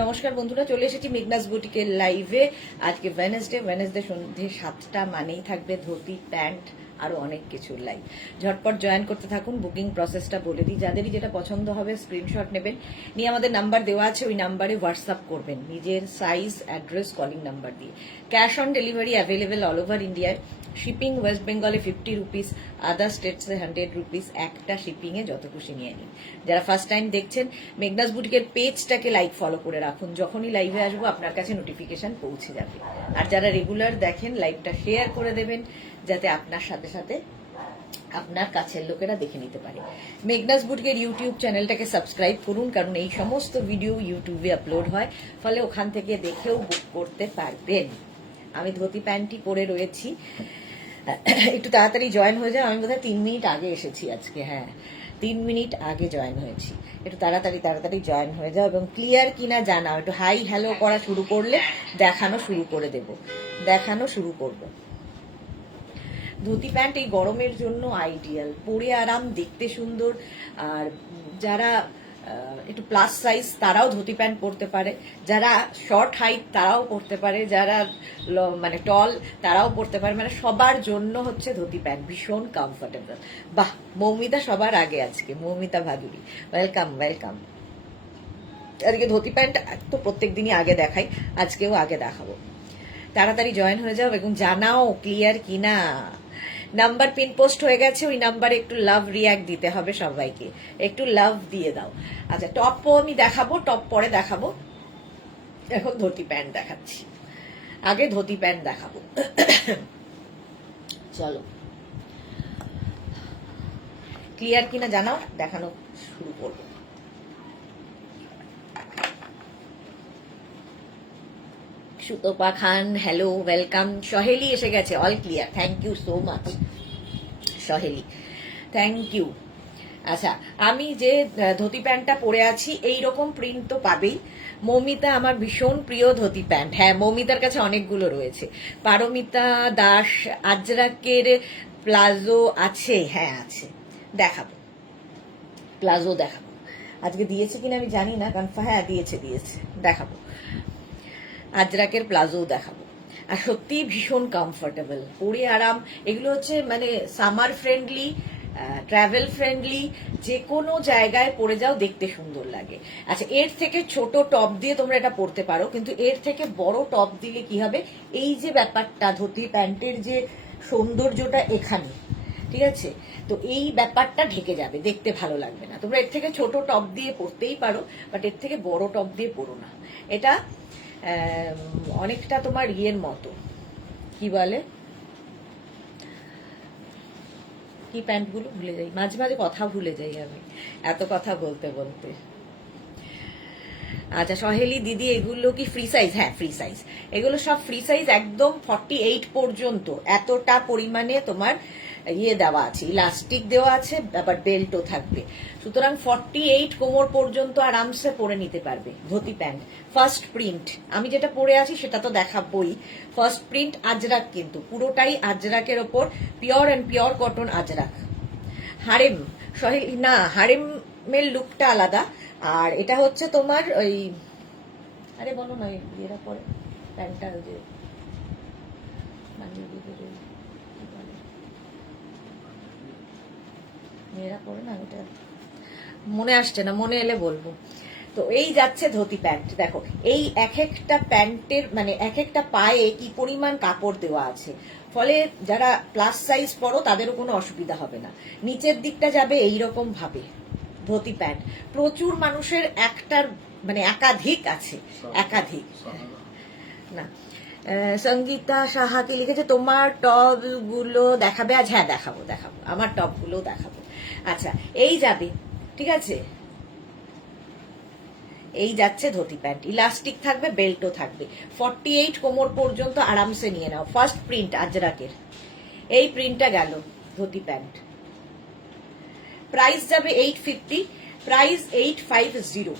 নমস্কার বন্ধুরা, চলে এসেছি মেঘনাস বুটিকের লাইভে। আজকে ওয়েনেসডে সন্ধ্যে 7টা মানেই থাকবে ধুতি, প্যান্ট আরো অনেক কিছুর লাইভ। ঝটপট জয়েন করতে থাকুন। বুকিং প্রসেসটা বলে দিই, যাদেরই যেটা পছন্দ হবে স্ক্রিনশট নেবেন, নিয়ে আমাদের নাম্বার দেওয়া আছে, ওই নাম্বারে হোয়াটসঅ্যাপ করবেন নিজের সাইজ, অ্যাড্রেস, কলিং নাম্বার দিয়ে। Cash on delivery available all over ইন্ডিয়ায়। শিপিং ওয়েস্ট বেঙ্গলে 50 রুপিস, আদার স্টেটসে 100 রুপিস। একটা শিপিংয়ে যত খুশি নিয়ে নিন। যারা ফার্স্ট টাইম দেখছেন, মেঘনাস বুটিকের পেজটাকে লাইক ফলো করে রাখুন, যখনই লাইভে আসবো আপনার কাছে নোটিফিকেশন পৌঁছে যাবে। আর যারা রেগুলার দেখেন, লাইভটা শেয়ার করে দেবেন, যাতে আপনার সাথে সাথে আপনার কাছের লোকেরা দেখে নিতে পারে। মেঘনাস বুটিকের ইউটিউব চ্যানেলটাকে সাবস্ক্রাইব করুন, কারণ এই সমস্ত ভিডিও ইউটিউবে আপলোড হয়, ফলে ওখান থেকে দেখেও বুক করতে পারবেন। আমি ধুতি প্যান্টটি পরে রয়েছি। একটু তাড়াতাড়ি জয়েন হয়ে যায়। আমি বোধহয় 3 মিনিট আগে এসেছি আজকে। হ্যাঁ, 3 মিনিট আগে জয়েন হয়েছি। একটু তাড়াতাড়ি জয়েন হয়ে যাও এবং ক্লিয়ার কিনা জানাও। একটু হাই হ্যালো করা শুরু করলে দেখানো শুরু করে দেব, দেখানো শুরু করব। ধুতি প্যান্ট এই গরমের জন্য আইডিয়াল, পরে আরাম, দেখতে সুন্দর। আর যারা একটু প্লাস সাইজ তারাও ধুতি প্যান্ট পরতে পারে, যারা শর্ট হাইট তারাও পরতে পারে, যারা মানে টল তারাও পরতে পারে, মানে সবার জন্য হচ্ছে ধুতি প্যান্ট ভীষণ কমফোর্টেবল। বাহ, মৌমিতা সবার আগে আজকে, মৌমিতা ভাদুরী, ওয়েলকাম ওয়েলকাম। আজকে ধুতি প্যান্ট তো প্রত্যেক দিনই আগে দেখাই, আজকেও আগে দেখাবো। তাড়াতাড়ি জয়েন হয়ে যাও এবং জানাও ক্লিয়ার কিনা। নাম্বার পিন পোস্ট হয়ে গেছে, ওই নাম্বারে একটু লাভ রিয়াক্ট দিতে হবে সবাইকে, একটু লাভ দিয়ে দাও। আচ্ছা, টপও আমি দেখাবো, টপ পরে দেখাবো। এখন ধুতি প্যান্ট দেখাচ্ছি, আগে ধুতি প্যান্ট দেখাবো। চলো, ক্লিয়ার কিনা জানাও, দেখানো শুরু করবো। Sutapa Khan, hello, welcome. সহেলি এসে গেছে, all clear, thank you so much Saheli, thank you. আচ্ছা, আমি যে ধুতি প্যান্টটা পরে আছি এইরকম প্রিন্ট তো পাবেই। মৌমিতা আমার ভীষণ প্রিয় ধুতি প্যান্ট। হ্যাঁ, মৌমিতার কাছে অনেকগুলো রয়েছে। পারমিতা দাস, আজরাকের প্লাজো আছে, হ্যাঁ আছে, দেখাবো, প্লাজো দেখাবো। আজকে দিয়েছে কিনা আমি জানি না, কনফার্ম, হ্যাঁ দিয়েছে, দেখাবো। আজরাকের প্লাজো দেখাবো। আর সত্যি ভীষণ কমফোর্টেবল, পরে আরাম। এগুলো হচ্ছে মানে সামার ফ্রেন্ডলি, ট্রাভেল ফ্রেন্ডলি, যে কোনো জায়গায় পরে যাও দেখতে সুন্দর লাগে। আচ্ছা, এর থেকে ছোট টপ দিয়ে তোমরা এটা পরতে পারো, কিন্তু এর থেকে বড় টপ দিলে কি হবে, এই যে ব্যাপারটা ধুতি প্যান্টের যে সৌন্দর্যটা এখানে, ঠিক আছে, তো এই ব্যাপারটা ঢেকে যাবে, দেখতে ভালো লাগবে না। তোমরা এর থেকে ছোট টপ দিয়ে পরতেই পারো, বাট এর থেকে বড় টপ দিয়ে পরো না। এটা অনেকটা তোমার ইয়ের মতো, কি বলে, কি প্যান্টগুলো ভুলে যাই, মাঝে মাঝে কথা ভুলে যাই আমি এত কথা বলতে বলতে। আচ্ছা সহেলি দিদি, এগুলো কি ফ্রি সাইজ? হ্যাঁ ফ্রি সাইজ, এগুলো সব ফ্রি সাইজ, একদম 48 পর্যন্ত। এতটা পরিমাণে তোমার ইয়ে দেওয়া আছে, ইলাস্টিক দেওয়া আছে, আবার বেল্টও থাকবে। সুতরাং 48 কোমর পর্যন্ত আরামসে পরে নিতে পারবে ধুতি প্যান্ট। ফার্স্ট প্রিন্ট, আমি যেটা পরে আছি সেটা তো দেখাবই। ফার্স্ট প্রিন্ট আজরাক, কিন্তু পুরোটাই আজরাকের ওপর, pure and pure cotton Ajrak. Harem সহেলি না, হারেমের লুকটা আলাদা। আর এটা হচ্ছে তোমার ওই, আরে বলো না, এরা পরে প্যান্টটা যে মেয়েরা পরে না, ওটা মনে আসছে না, মনে এলে বলবো। তো এই যাচ্ছে ধুতি প্যান্ট। দেখো এই এক একটা প্যান্টের মানে এক একটা পায়ে কি পরিমাণ কাপড় দেওয়া আছে, ফলে যারা প্লাস সাইজ পরো তাদেরও কোনো অসুবিধা হবে না। নিচের দিকটা যাবে এইরকম ভাবে ধুতি প্যান্ট। প্রচুর মানুষের একটার মানে একাধিক আছে, একাধিক না। সঙ্গীতা সাহাকে লিখেছে তোমার টপ গুলো দেখাবে আজ? হ্যাঁ দেখাবো, আমার টপ গুলো দেখাবো। আচ্ছা, এই যাবে, ঠিক আছে, এই যাচ্ছে ধুতি প্যান্ট, ইলাস্টিক থাকবে, বেল্টও থাকবে, 48 কোমর পর্যন্ত আরামসে নিয়ে নাও। ফার্স্ট প্রিন্ট আজরাকের, এই প্রিন্টটা গেল ধুতি প্যান্ট। প্রাইস যাবে 850, প্রাইস 850।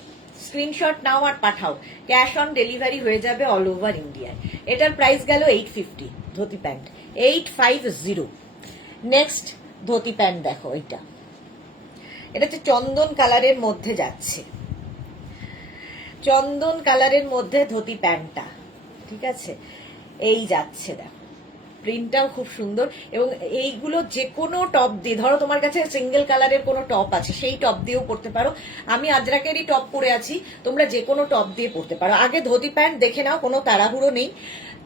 স্ক্রিনশট নাও আর পাঠাও, ক্যাশ অন ডেলিভারি হয়ে যাবে অল ওভার ইন্ডিয়ায়। এটার প্রাইস গেল 850 dhoti pant, 850। Next dhoti pant দেখো, এটা হচ্ছে চন্দন কালারের মধ্যে যাচ্ছে। চন্দন কালারের মধ্যে ধুতি প্যান্টটা, ঠিক আছে, এই যাচ্ছে দেখো, প্রিন্টটাও খুব সুন্দর। এবং এইগুলো যে কোনো টপ দিয়ে, ধরো তোমার কাছে সিঙ্গেল কালারের কোনো টপ আছে, সেই টপ দিয়েও পরতে পারো। আমি আজরাকেরই টপ পরে আছি, তোমরা যে কোনো টপ দিয়ে পরতে পারো। আগে ধুতি প্যান্ট দেখে নাও, কোনো তাড়াহুড়ো নেই,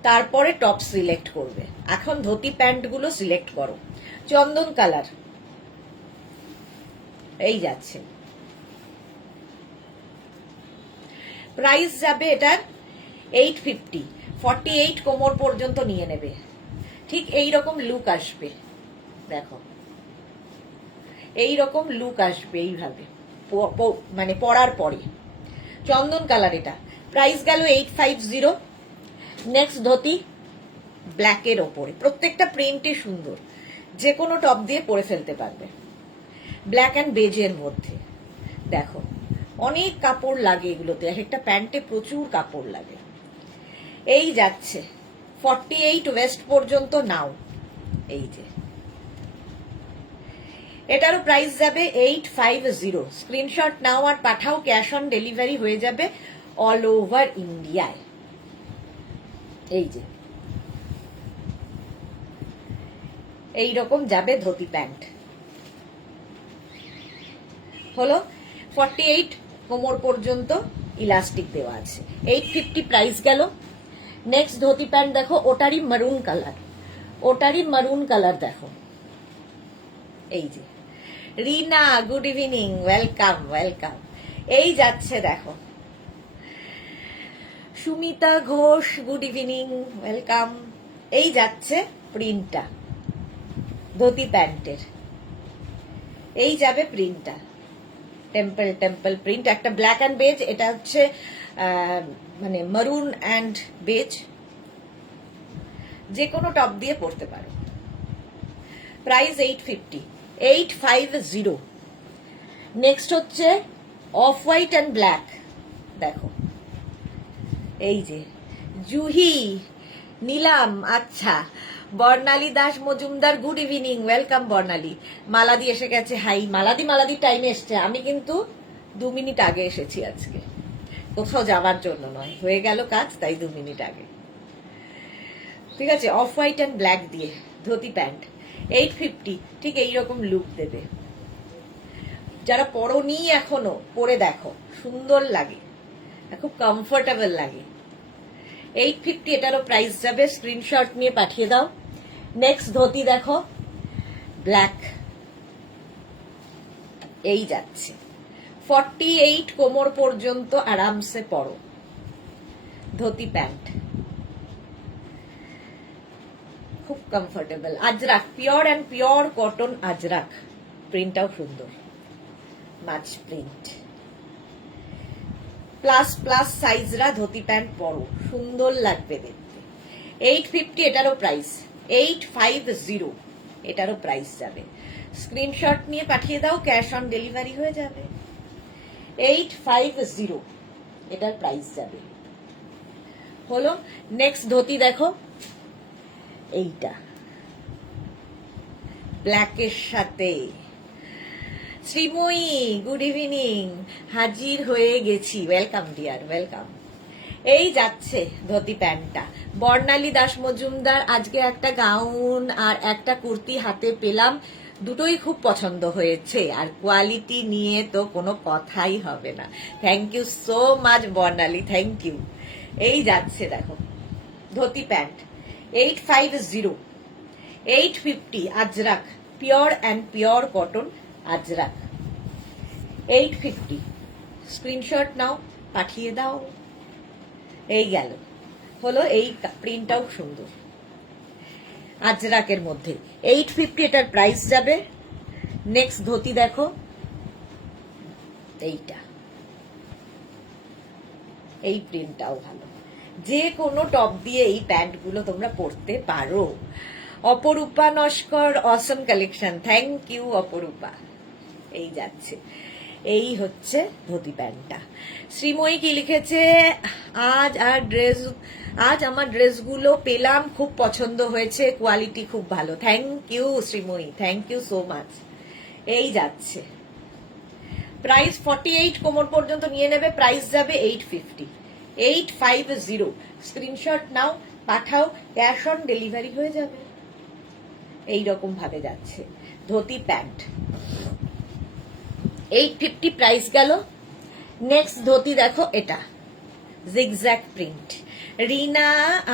তারপরে টপ সিলেক্ট করবে। এখন ধুতি প্যান্ট গুলো সিলেক্ট করো। চন্দন কালার, এই যাচ্ছে, প্রাইস যাবে এটার 850, 48 কোমর পর্যন্ত নিয়ে নেবে। ঠিক এই রকম লুক আসবে, দেখো এই রকম লুক আসবে এইভাবে, মানে পরার পরে। চন্দন কালার, এটা প্রাইস গেল 850। নেক্সট ধুতি ব্ল্যাকের ওপরে, প্রত্যেকটা প্রিন্টই সুন্দর, যে কোনো টপ দিয়ে পরে ফেলতে পারবে। ব্ল্যাক অ্যান্ড বেজের মধ্যে দেখো, অনেক কাপড় লাগে এগুলোতে, একটা প্যান্টে প্রচুর কাপড় লাগে। এই যাচ্ছে 48 ওয়েস্ট পর্যন্ত নাও, এই যে, এটারও প্রাইস যাবে 850। স্ক্রিনশট নাও আর পাঠাও, ক্যাশ অন ডেলিভারি হয়ে যাবে অল ওভার ইন্ডিয়ায়। এই যে এই রকম যাবে ধুতি প্যান্ট, হলো 48 কোমর পর্যন্ত ইলাস্টিক দেওয়া আছে, 850 প্রাইস গেল। নেক্সট ধুতি প্যান্ট দেখো, ওটারই মারুন কালার, ওটারই মারুন কালার দেখো, এই যে, রিনা গুড ইভিনিং, ওয়েলকাম ওয়েলকাম। এই যাচ্ছে দেখো, Sumita Ghosh good evening, welcome. এই যাচ্ছে প্রিন্টটা ধুতি প্যান্টের, এই যাবে প্রিন্টটা, টেম্পল টেম্পল প্রিন্ট, একটা ব্ল্যাক অ্যান্ড বেজ, এটা হচ্ছে মানে মারুন অ্যান্ড বেজ, যে কোনো টপ দিয়ে পরতে পারো। প্রাইস 850, 850। নেক্সট হচ্ছে অফ হোয়াইট অ্যান্ড ব্ল্যাক, দেখো এই যে, জুহি নিলাম, আচ্ছা, Barnali Das Majumdar good evening, welcome Barnali. মালাদি এসে গেছে, হাই মালাদি টাইমে এসছে, আমি কিন্তু 2 মিনিট আগে এসেছি আজকে, কোথাও যাওয়ার জন্য নয়, হয়ে গেল কাজ, তাই 2 মিনিট আগে। ঠিক আছে, অফ হোয়াইট অ্যান্ড ব্ল্যাক দিয়ে ধুতি প্যান্ট 850, ঠিক এইরকম লুক দেবে। যারা পরনি এখনো, পরে দেখো, সুন্দর লাগে, খুব কমফোর্টেবল লাগে। 850 এটারও প্রাইস যাবে, স্ক্রিনশট নিয়ে পাঠিয়ে দাও। নেক্সট ধুতি দেখো, ব্ল্যাক, এই যাচ্ছে 48 কোমর পর্যন্ত আরামসে পরো ধুতি প্যান্ট, খুব comfortable. Ajrakh, pure and pure cotton Ajrakh, প্রিন্টটাও সুন্দর, মাছ প্রিন্ট। প্লাস প্লাস সাইজরা ধুতি প্যান্ট পরো, সুন্দর লাগবে দেখতে। 850 এটারও প্রাইস, 850 এটারও প্রাইস যাবে। স্ক্রিনশট নিয়ে পাঠিয়ে দাও, ক্যাশ অন ডেলিভারি হয়ে যাবে। 850 এটার প্রাইস যাবে, হলো। নেক্সট ধুতি দেখো, এইটা ব্ল্যাকের সাথে, শ্রীময়ী গুড ইভিনিং, হাজির হয়ে গেছি, ওয়েলকাম ডিয়ার, ওয়েলকাম। এই যাচ্ছে ধুতি প্যান্টটা, বর্ণালী দাস মজুমদার, আজকে একটা গাউন আর একটা কুর্তি হাতে পেলাম, দুটোই খুব পছন্দ হয়েছে, আর কোয়ালিটি নিয়ে তো কোনো কথাই হবে না। Thank you so much Barnali, thank you. এই যাচ্ছে দেখো dhoti pant 850, 850 Ajrakh, pure and pure cotton Ajrakh, 850। Screenshot নাও, পাঠিয়ে দাও। এই গেল, হলো। এই প্রিন্টটাও সুন্দর, আজরাকের মধ্যে 850 এটার প্রাইস যাবে। নেক্সট ধুতি দেখো, এইটা, এই প্রিন্টটাও ভালো, যে কোনো টপ দিয়ে এই প্যান্টগুলো তোমরা পরতে পারো। অপরূপা নস্কর, অসম কালেকশন, থ্যাংক ইউ অপরূপা। এই যাচ্ছে, এই হচ্ছে ধুতি প্যান্টটা। শ্রীময়ী কি লিখেছে, আজ আমার ড্রেসগুলো পেলাম, খুব পছন্দ হয়েছে, কোয়ালিটি খুব ভালো। Thank you Shreemoyee, thank you so much. এই যাচ্ছে প্রাইস 48 কোমর পর্যন্ত নিয়ে নেবে, প্রাইস যাবে 850, 850। স্ক্রিনশট নাও, পাঠাও, ক্যাশ অন ডেলিভারি হয়ে যাবে। এই রকম ভাবে যাচ্ছে ধুতি প্যান্ট। 850 প্রাইস গেল। নেক্সট ধুতি দেখো, এটা জিগজ্যাগ প্রিন্ট। রিনা,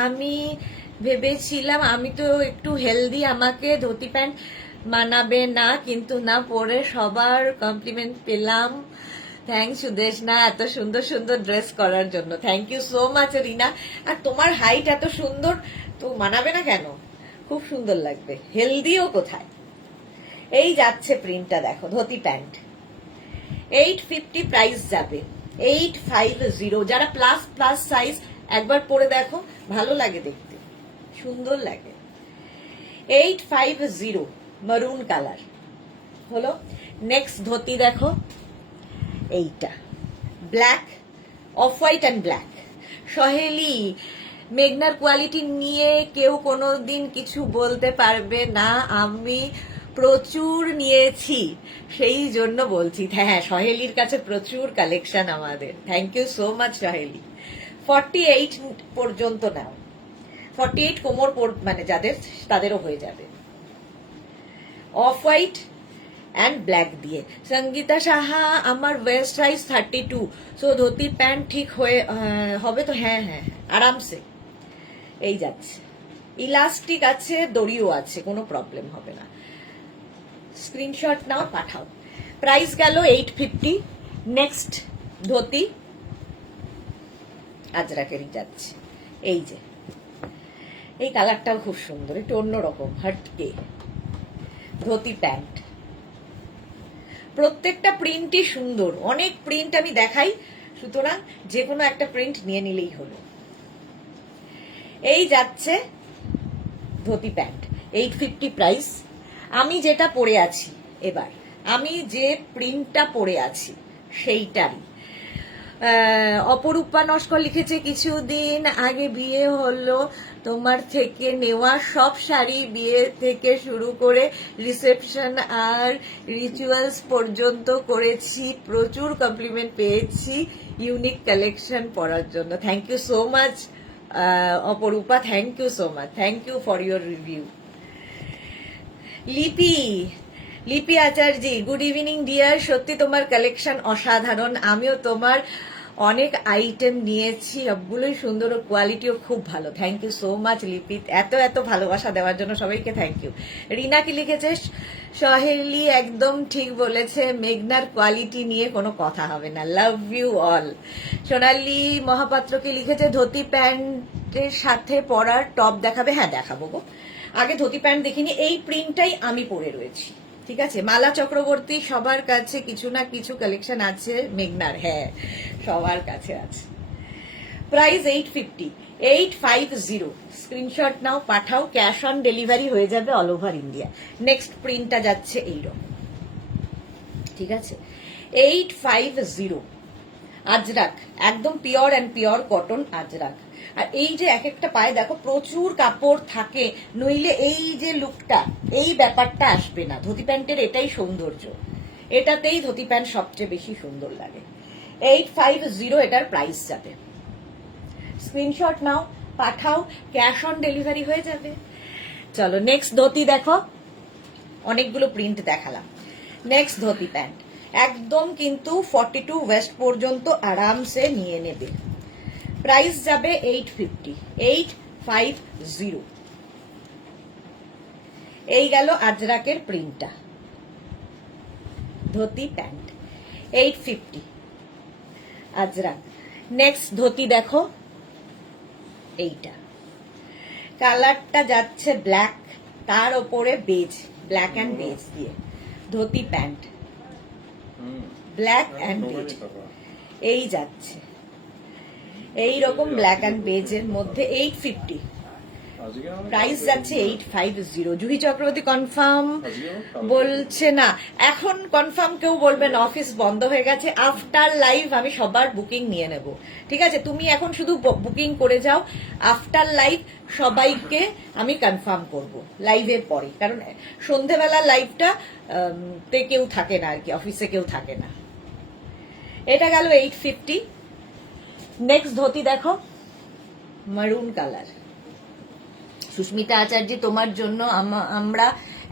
আমি ভেবেছিলাম আমি তো একটু হেলদি, আমাকে ধুতি প্যান্ট মানাবে না, কিন্তু না, পরে সবার কমপ্লিমেন্ট পেলাম। থ্যাংক সুদেশ না এত সুন্দর সুন্দর ড্রেস করার জন্য। থ্যাংক ইউ সো মাচ রিনা। আর তোমার হাইট এত সুন্দর, তো মানাবে না কেন? খুব সুন্দর লাগবে। হেলদিও কোথায়? এই যাচ্ছে প্রিন্টটা দেখো, ধুতি প্যান্ট 850 প্রাইস যাবে, 850। যারা প্লাস প্লাস সাইজ একবার পরে দেখো, ভালো লাগে দেখতে, সুন্দর লাগে। 850 মারুন কালার হলো। নেক্সট ধুতি দেখো, এইটা black, of white and black. সহেলি, মেঘনার কোয়ালিটি নিয়ে কেউ কোনোদিন কিছু বলতে পারবে না, আমি প্রচুর নিয়েছি সেই জন্য বলছি। হ্যাঁ, সহেলির কাছে প্রচুর কালেকশন আমাদের। Thank you so much Saheli. 48 পর্যন্ত নাও, 48 কোমর মানে যাদের, তাদেরও হয়ে যাবে। অফ হোয়াইট অ্যান্ড ব্ল্যাক দিয়ে। সঙ্গীতা সাহা, আমার West size 32, so dhoti pant ঠিক হবে তো? হ্যাঁ হ্যাঁ, আরামসে। এই যাচ্ছে, ইলাস্টিক আছে, দড়িও আছে, কোনো প্রবলেম হবে না। স্ক্রিনশট নাও, পাঠাও। প্রাইস গেল 850। নেক্সট ধুতি আজরাকেরই যাচ্ছে। এই যে এই কালারটাও খুব সুন্দর, একটু অন্যরকম, হটকে ধুতি প্যান্ট। প্রত্যেকটা প্রিন্টই সুন্দর, অনেক প্রিন্ট আমি দেখাই, সুতরাং যে কোনো একটা প্রিন্ট নিয়ে নিলেই হলো। এই যাচ্ছে ধুতি প্যান্ট, 850 প্রাইস। আমি যেটা পরে আছি এবার, আমি যে প্রিন্টটা পরে আছি সেইটারই। অপরূপা নস্কর লিখেছে, কিছুদিন আগে বিয়ে হলো, তোমার থেকে নেওয়া সব শাড়ি, বিয়ে থেকে শুরু করে রিসেপশন আর রিচুয়ালস পর্যন্ত করেছি, প্রচুর কমপ্লিমেন্ট পেয়েছি ইউনিক কালেকশন পরার জন্য। Thank you so much Aparupa, thank you so much, thank you for your review. Lipi Acharya, good evening deer. সত্যি তোমার কালেকশন অসাধারণ, আমিও তোমার অনেক আইটেম নিয়েছি, সবগুলোই সুন্দর, কোয়ালিটিও খুব ভালো। থ্যাংক ইউ সো মাচ লিপি, এত এত ভালোবাসা দেওয়ার জন্য সবাইকে থ্যাংক ইউ। রিনা কি লিখেছে, সহেলি একদম ঠিক বলেছে, মেঘনার কোয়ালিটি নিয়ে কোনো কথা হবে না, লাভ ইউ অল। সোনালী মহাপাত্র কি লিখেছে, ধুতি প্যান্টের সাথে পরার টপ দেখাবে? হ্যাঁ দেখাবো গো, আগে ধুতি প্যান্ট দেখিনি। এই প্রিন্টটাই আমি পরে রয়েছি, ঠিক আছে। মালা চক্রবর্তী, সবার কাছে কিছু না কিছু কালেকশন আছে মেঘনার, হ্যাঁ সবার কাছে আছে। প্রাইস 850, 850। স্ক্রিনশট নাও, পাঠাও, ক্যাশ অন ডেলিভারি হয়ে যাবে অল ওভার ইন্ডিয়া। নেক্সট প্রিন্টটা যাচ্ছে এইরকম, ঠিক আছে। 850 আজরাক, একদম pure and pure cotton Ajrakh. আর এই যে এক একটা পায়ে দেখো প্রচুর কাপড় থাকে, নইলে এই যে লুকটা, এই ব্যাপারটা আসবে না। ধুতি প্যান্টের এটাই সৌন্দর্য, এটাতেই ধুতি প্যান্ট সবচেয়ে বেশি সুন্দর লাগে। 850 এটার প্রাইস যাবে। স্ক্রিনশট নাও, পাঠাও, ক্যাশ অন ডেলিভারি হয়ে যাবে। চলো নেক্সট ধুতি দেখো, অনেকগুলো প্রিন্ট দেখালাম। নেক্সট ধুতি প্যান্ট একদম কিন্তু 42 ওয়েস্ট পর্যন্ত আরামসে নিয়ে নেবে। প্রাইস যাবে 850, 850। এই গেল আজরাকের প্রিন্টটা, ধুতি প্যান্ট 850 আজরাক। নেক্সট ধুতি দেখো, এইটা কালারটা যাচ্ছে ব্ল্যাক, তার ওপরে বেজ, ব্ল্যাক অ্যান্ড বেজ দিয়ে dhoti pant, black and beige. এই যাচ্ছে এই রকম ব্ল্যাক অ্যান্ড বেজের মধ্যে 850 প্রাইস যাচ্ছে 850। জুহি চক্রবর্তী কনফার্ম বলছে না, এখন কনফার্ম কেউ বলবে না, অফিস বন্ধ হয়ে গেছে। আফটার লাইভ আমি সবার বুকিং নিয়ে নেব, ঠিক আছে। তুমি এখন শুধু বুকিং করে যাও, আফটার লাইভ সবাইকে আমি কনফার্ম করব লাইভের পরে, কারণ সন্ধেবেলা লাইভটা তে কেউ থাকে না আর কি, অফিসে কেউ থাকে না। এটা গেল 850। নেক্সট ধুতি দেখো, মারুন কালার। সুস্মিতা আচার্য, তোমার জন্য আমরা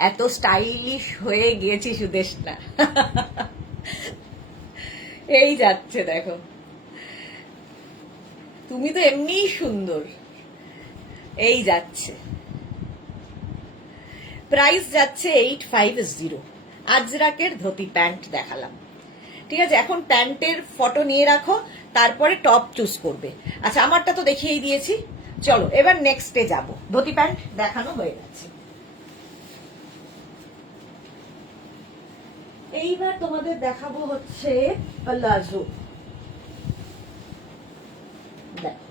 এত স্টাইলিশ হয়ে গিয়েছি সুদেশনা। এই যাচ্ছে দেখো, তুমি তো এমনিই সুন্দর। এই যাচ্ছে, প্রাইস যাচ্ছে 850। আজরাকের ধুতি প্যান্ট দেখালাম, ঠিক আছে। এখন প্যান্টের ফটো নিয়ে রাখো, তারপরে টপ চুজ করবে। আচ্ছা, আমারটা তো দেখিয়েই দিয়েছি, চলো এবার নেক্সটে যাব। ধুতি প্যান্ট দেখানো হয়ে গেছে, এইবার তোমাদের দেখাবো হচ্ছে প্লাজো। দেখো,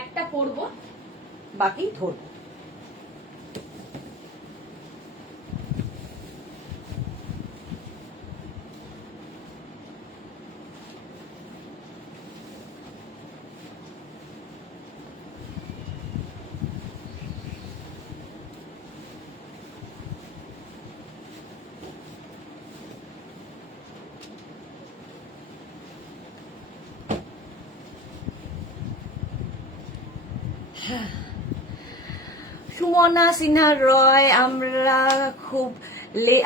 একটা পরবো, বাকি ধরবো। সুমনা সিনহা রয়,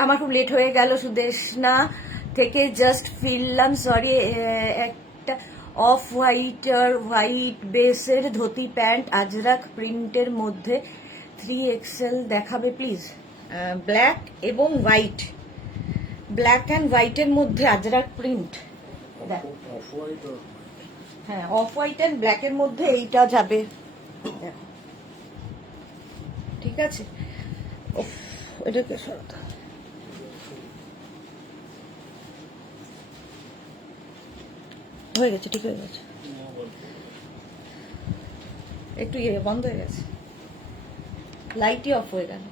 আমার খুব লেট হয়ে গেল সুদেশনা থেকে জাস্ট ফিরলাম, সরি। একটা অফ হোয়াইট বেসের ধুতি প্যান্ট আজরাক প্রিন্টের মধ্যে 3XL দেখাবে প্লিজ। ব্ল্যাক এবং হোয়াইট, ব্ল্যাক অ্যান্ড হোয়াইটের মধ্যে আজরাক প্রিন্ট। দেখো, হ্যাঁ, অফ হোয়াইট অ্যান্ড ব্ল্যাকের মধ্যে এইটা যাবে, দেখো, ঠিক আছে। এটাকে সরাতে হয়ে গেছে, ঠিক হয়ে গেছে, একটু বন্ধ হয়ে গেছে, লাইটই অফ হয়ে গেল।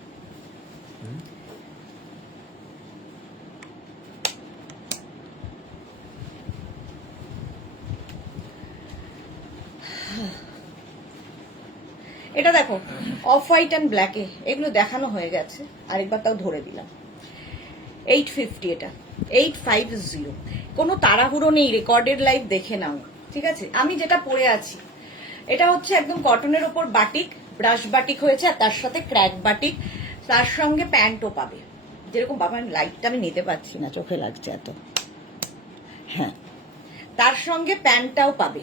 এটা দেখো, অফ হোয়াইট অ্যান্ড ব্ল্যাকে, এগুলো দেখানো হয়ে গেছে, আরেকবার তাও ধরে দিলাম। 850, এটা 850। কোনো তাড়াহুড়ো নেই, রেকর্ডেড লাইভ দেখে নাও, ঠিক আছে। আমি যেটা পরে আছি, এটা হচ্ছে একদম কটনের ওপর বাটিক, ব্রাশ বাটিক হয়েছে, আর তার সাথে ক্র্যাক বাটিক, তার সঙ্গে প্যান্টও পাবে। যেরকম, বাবা লাইটটা আমি নিতে পারছি না, চোখে লাগছে এত। হ্যাঁ, তার সঙ্গে প্যান্টটাও পাবে।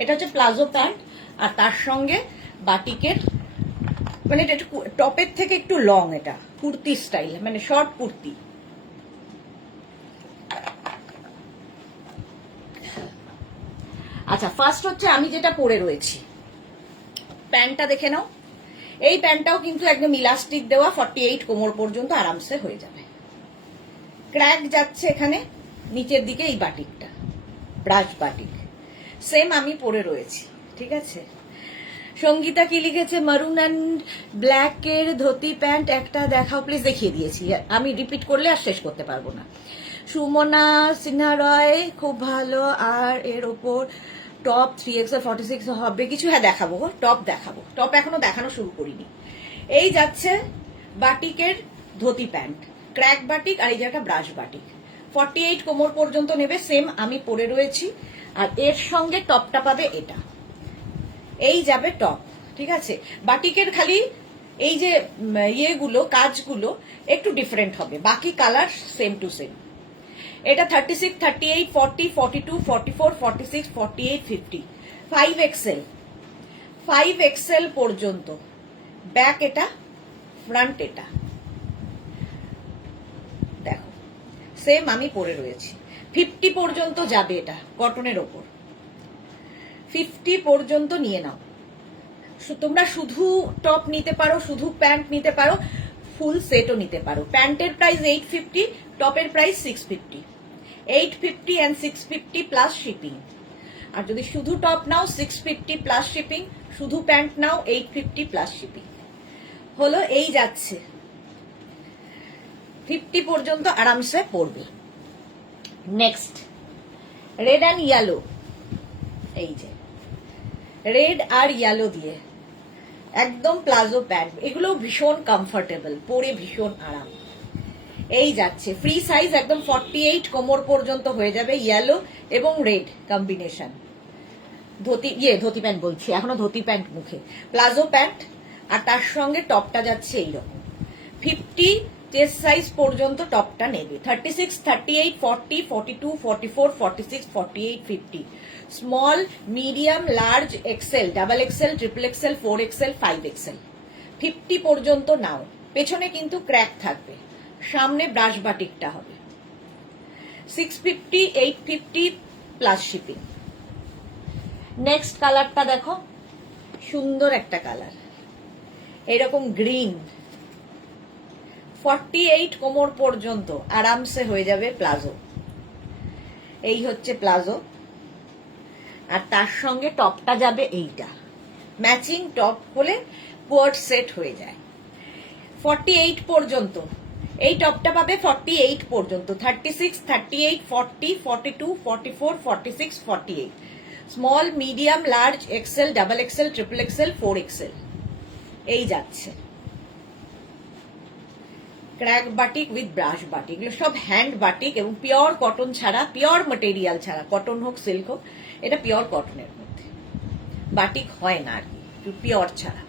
এটা হচ্ছে প্লাজো প্যান্ট, আর তার সঙ্গে বাটিকের, মানে এটা একটু টপের থেকে একটু লং, এটা কুর্তি স্টাইল, মানে শর্ট কুর্তি। আচ্ছা, ফার্স্ট হচ্ছে আমি যেটা পরে রয়েছি, প্যান্টটা দেখে নাও। এই প্যান্টটাও কিন্তু একদম ইলাস্টিক দেওয়া, 48 কোমর পর্যন্ত আরামসে হয়ে যাবে। ক্র্যাক যাচ্ছে এখানে নিচের দিকে, এই বাটিকটা ব্রাশ বাটিক, সেম আমি পরে রয়েছি, ঠিক আছে। সঙ্গীতা কি লিখেছে, মারুন অ্যান্ড ব্ল্যাকের ধুতি প্যান্ট একটা দেখাও প্লিজ। দেখিয়ে দিয়েছি, আমি রিপিট করলে আর শেষ করতে পারবো না। সুমনা সিনহা রয়, খুব ভালো। আর এর ওপর টপ 3XL 46 হবে কিছু? হ্যাঁ, দেখাবো, টপ দেখাবো। টপ এখনো দেখানো শুরু করিনি। এই যাচ্ছে বাটিকের ধুতি প্যান্ট, ক্র্যাক বাটিক, আর এই যে একটা ব্রাশ বাটিক, 48 কোমর পর্যন্ত নেবে, সেম আমি পরে রয়েছি। আর এর সঙ্গে টপটা পাবে এটা, এই যাবে টপ, ঠিক আছে। বাটিকের খালি এই যে ইয়েগুলো, কাজগুলো একটু ডিফারেন্ট হবে, বাকি কালার সেম টু সেম। এটা 36, 38, 40, 42, 44, 46, 48, 50, 5XL, 5XL পর্যন্ত। ব্যাক এটা, ফ্রন্ট এটা, দেখো সেম আমি পরে রয়েছি। 50 পর্যন্ত যাবে, এটা কটনের ওপর, 50 পর্যন্ত নিয়ে নাও। তোমরা শুধু টপ নিতে পারো, শুধু প্যান্ট নিতে পারো, ফুল সেটও নিতে পারো। প্যান্টের প্রাইস 850, টপের প্রাইস 650। 850 and 650 plus shipping. আর যদি শুধু টপ নাও 650 প্লাস শিপিং, শুধু প্যান্ট নাও 850 প্লাস শিপিং। হলো, এই যাচ্ছে 50 পর্যন্ত আরামসে পড়বে। নেক্সট, রেড অ্যান্ড ইয়েলো, এই যে রেড আর ইয়েলো দিয়ে একদম প্লাজো প্যান্ট, এগুলো ভীষণ কমফোর্টেবল, পরে ভীষণ আরাম। এই যাচ্ছে ফ্রি সাইজ একদম 48 কোমর পর্যন্ত হয়ে যাবে, ইয়েলো এবং রেড কম্বিনেশন। ধুতি প্যান্ট বলছি, এখনো ধুতি প্যান্ট মুখে, প্লাজো প্যান্ট, আর তার সঙ্গে টপটা যাচ্ছে এইরকম 50 চেস্ট সাইজ পর্যন্ত টপটা নেবে। 36, 38, 40, 42, 44, 46, 48, 50, small, medium, large, XL, double XL, triple XL, 4XL, 5XL, 50 পর্যন্ত নাও। পেছনে কিন্তু ক্র্যাক থাকবে, সামনে ব্রাশ বাটিকটা হবে। 650, 850 প্লাস শিপিং। নেক্সট কালারটা দেখো, সুন্দর একটা কালার, এরকম গ্রিন, 48 কোমর পর্যন্ত আরামসে হয়ে যাবে প্লাজো। এই হচ্ছে প্লাজো, আর তার সঙ্গে টপটা যাবে এইটা, ম্যাচিং টপ হলে কোয়ার্ড সেট হয়ে যায়। 48 পর্যন্ত এই টপটা পাবে, 48 পর্যন্ত, 36, 38, 40, 42, 44, 46, 48, small, medium, large, XL, double XL, triple XL, 4XL, এই যাচ্ছে। Crack batik with brush batik, এগুলো সব হ্যান্ড বাটিক এবং পিওর কটন ছাড়া, পিওর মেটেরিয়াল ছাড়া, কটন হোক সিল্ক হোক, এটা পিওর কটনের মধ্যে, বাটিক হয় না আর কি, পিওর ছাড়া।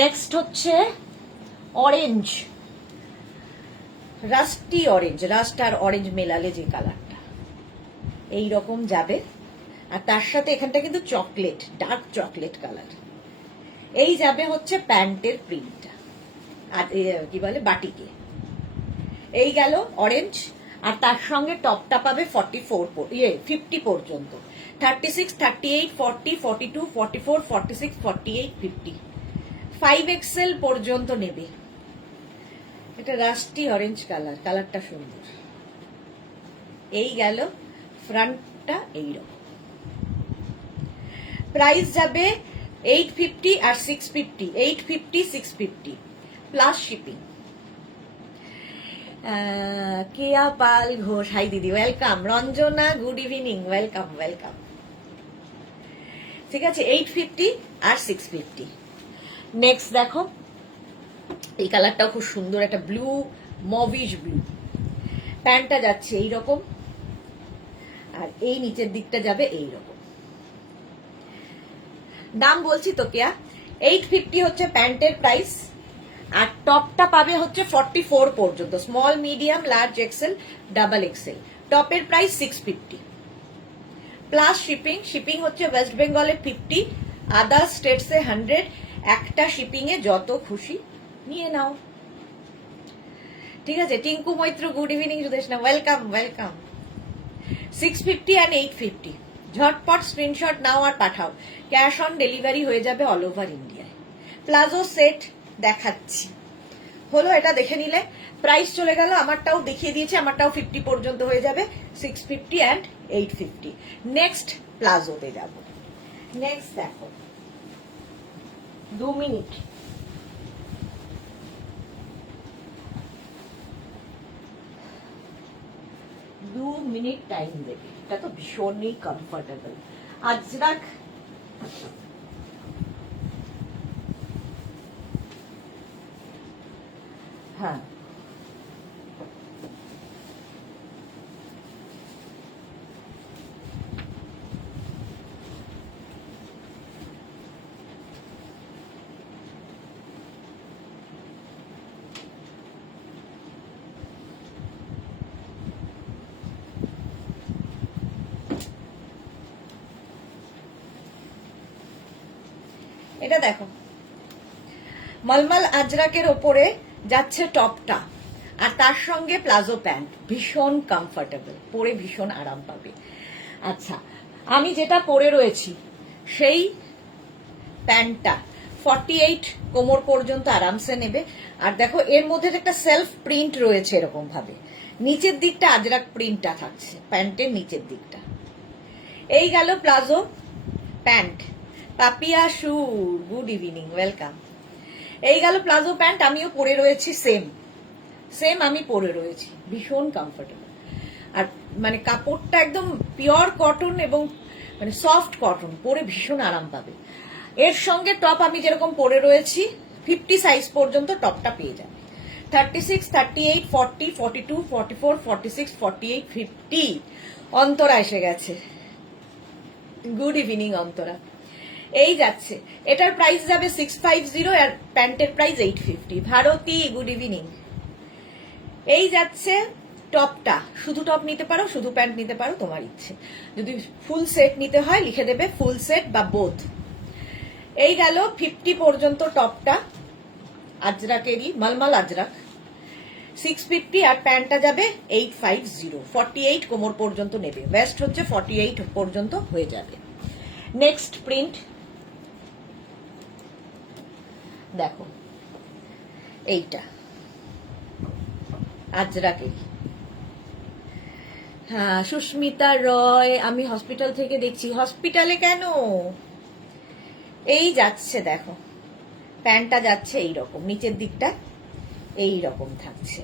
নেক্সট হচ্ছে অরেঞ্জ, রাস্টি অরেঞ্জ, রাস্ট আর অরেঞ্জ মেলালে যে কালারটা এইরকম যাবে, আর তার সাথে এখানটা কিন্তু চকলেট, ডার্ক চকলেট কালার। এই যাবে হচ্ছে প্যান্টের প্রিন্টটা, আর কি বলে বাটিকে। এই গেল অরেঞ্জ, আর তার সঙ্গে টপটা পাবে 50 পর্যন্ত, 36, 38, 40, 42, 44, 46, 48, 50, 5XL পর্যন্ত নেবে। এটা রাস্টি অরেঞ্জ কালার, কালারটা সুন্দর। এই গেল ফ্রন্টটা এইরকম। প্রাইস যাবে 850 আর 650, 850, 650 প্লাস শিপিং। কেয়া পাল ঘোষ, হাই দিদি, welcome. Ranjana, good evening, welcome welcome. ঠিক আছে, 850 আর 650। নেক্সট দেখো, এই কালারটাও খুব সুন্দর, একটা ব্লু, মভিশ ব্লু। প্যান্টটা যাচ্ছে এইরকম, আর এই নিচের দিকটা যাবে এইরকম। দাম বলছি তো কেয়া, 850 হচ্ছে প্যান্টের প্রাইস, আর টপটা পাবে হচ্ছে 44 পর্যন্ত, small, medium, large, XL, double XL. টপের প্রাইস 650 প্লাস শিপিং। শিপিং হচ্ছে ওয়েস্ট বেঙ্গলে 50, আদার স্টেটসে 100, একটা শিপিং এ যত খুশি নিয়ে নাও। ঠিক আছে, Tinku Maitra, good evening. Sudeshna, welcome welcome. 650 and 850, ঝটপট স্ক্রিনশট নাও আর পাঠাও, ক্যাশ অন ডেলিভারি হয়ে যাবে অল ওভার ইন্ডিয়ায়। প্লাজো সেট দেখাচ্ছি, হলো এটা দেখে নিলে, প্রাইস চলে গেল, আমারটাও দেখিয়ে দিয়েছে, আমারটাও 50 পর্যন্ত হয়ে যাবে, 650 and 850। নেক্সট প্লাজোতে যাব। নেক্সট দেখো, 2 মিনিট। টাইম দেবে, এটা তো ভীষণই কমফোর্টেবল। আজরাক, হ্যাঁ এটা দেখো, মলমল আজরাকের ওপরে যাচ্ছে টপটা, আর তার সঙ্গে প্লাজো প্যান্ট, ভীষণ কমফোর্টেবল, পরে ভীষণ আরাম পাবে। আচ্ছা, আমি যেটা পরে রয়েছি সেই প্যান্টটা 48 কোমর পর্যন্ত আরামসে নেবে। আর দেখো, এর মধ্যে একটা সেলফ প্রিন্ট রয়েছে এরকম ভাবে, নিচের দিকটা আজরাক প্রিন্টটা থাকছে প্যান্টের নিচের দিকটা। এই গেল প্লাজো প্যান্ট। পাপিয়া সুর, গুড ইভিনিং, ওয়েলকাম। এই গেল প্লাজো প্যান্ট, আমিও পরে রয়েছি, সেম আমি পরে রয়েছি, ভীষণ কমফোর্টেবল। আর মানে কাপড়টা একদম পিওর কটন এবং মানে সফট কটন, পরে ভীষণ আরাম পাবে। এর সঙ্গে টপ আমি যেরকম পরে রয়েছি 50 সাইজ পর্যন্ত টপটা পেয়ে যাবে। 36, 38, 40, 42, 44, 46, 48, 50 অন্তরা এসে গেছে। Good evening Antara. এই যাচ্ছে, এটার প্রাইস যাবে 650 আর প্যান্টের প্রাইস 850। Bharati good evening. এই যাচ্ছে টপটা, শুধু টপ নিতে পারো, শুধু প্যান্ট নিতে পারো, তোমার ইচ্ছে। যদি ফুল সেট নিতে হয় লিখে দেবে ফুল সেট বা বোথ। এই গেল 50 পর্যন্ত টপটা, আজরাকেরই, মালমাল আজরাক 650 আর প্যান্টটা যাবে 850। 48 কোমর পর্যন্ত নেবে, ওয়েস্ট হচ্ছে 48 পর্যন্ত হয়ে যাবে। নেক্সট প্রিন্ট দেখো, এইটা আজরাকেরই। হ্যাঁ, সুস্মিতা রয়, আমি হসপিটাল থেকে দেখছি। হসপিটালে কেন? এই যাচ্ছে দেখো, প্যান্টটা যাচ্ছে এইরকম, নিচের দিকটা এই রকম থাকছে।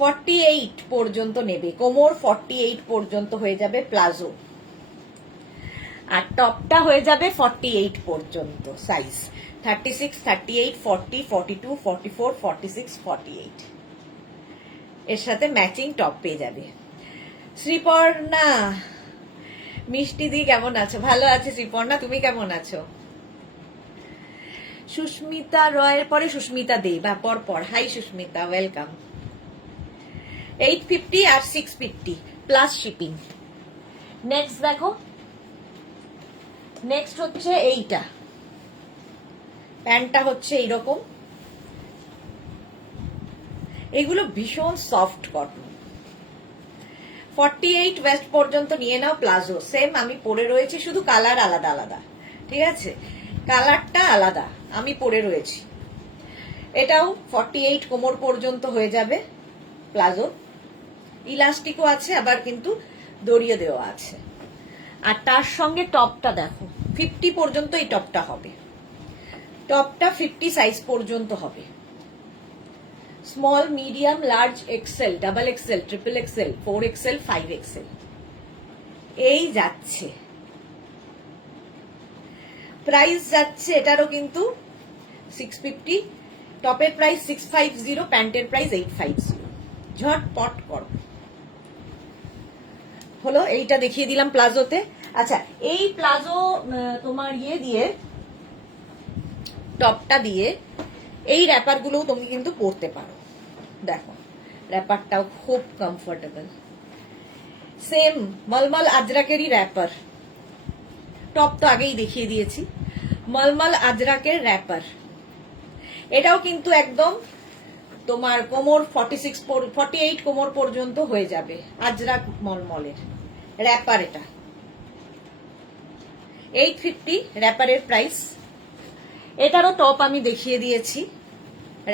48 পর্যন্ত নেবে, কোমর 48 পর্যন্ত হয়ে যাবে প্লাজো, আর টপটা হয়ে যাবে 48 পর্যন্ত সাইজ। 36, 38, 40, 42, 44, 46, 48 এর সাথে ম্যাচিং টপ পেয়ে যাবে। শ্রীপর্ণা, মিষ্টি দি কেমন আছো? ভালো আছে শ্রীপর্ণা, তুমি কেমন আছো? সুস্মিতা রয়ের পরে সুস্মিতা দে বা পর। Hi Susmita, welcome. 850 আর 650 প্লাস শিপিং। নেক্সট দেখো, নেক্সট হচ্ছে এইটা, প্যান্টটা হচ্ছে এইরকম। এগুলো ভীষণ সফট কটন। 48 ওয়েস্ট পর্যন্ত নিয়ে নাও, প্লাজো সেম আমি পরে রয়েছি, শুধু কালার আলাদা আলাদা, ঠিক আছে? কালারটা আলাদা আমি পরে রয়েছি। এটাও 48 কোমর পর্যন্ত হয়ে যাবে প্লাজো, ইলাস্টিকও আছে আবার কিন্তু দড়িয়ে দেওয়া আছে। আর তার সঙ্গে টপটা দেখো, 50 পর্যন্ত এই টপটা হবে। টপটা 50 সাইজ পর্যন্ত হবে। Small, medium, large, XL, double XL, triple XL, 4 XL, 5 XL এই যাচ্ছে। প্রাইস যাচ্ছে এটারও কিন্তু 650, টপের প্রাইস 650, প্যান্টের প্রাইস 850। ঝটপট করো। হলো, এইটা দেখিয়ে দিলাম প্লাজোতে। আচ্ছা, এই প্লাজো তোমার ইয়ে দিয়ে, টপটা দিয়ে এই র্যাপার গুলোও তুমি কিন্তু পরতে পারো। দেখো র্যাপারটাও খুব কমফোর্টেবল, সেম মলমল আজরাকেরই র্যাপার। টপ তো আগেই দেখিয়ে দিয়েছি, মলমল আজরাকের র্যাপার। এটাও কিন্তু একদম তোমার কোমর 48 কোমর পর্যন্ত হয়ে যাবে, আজরাক মলমলের র্যাপার। এটা 850 র্যাপারের প্রাইস। এটারও টপ আমি দেখিয়ে দিয়েছি,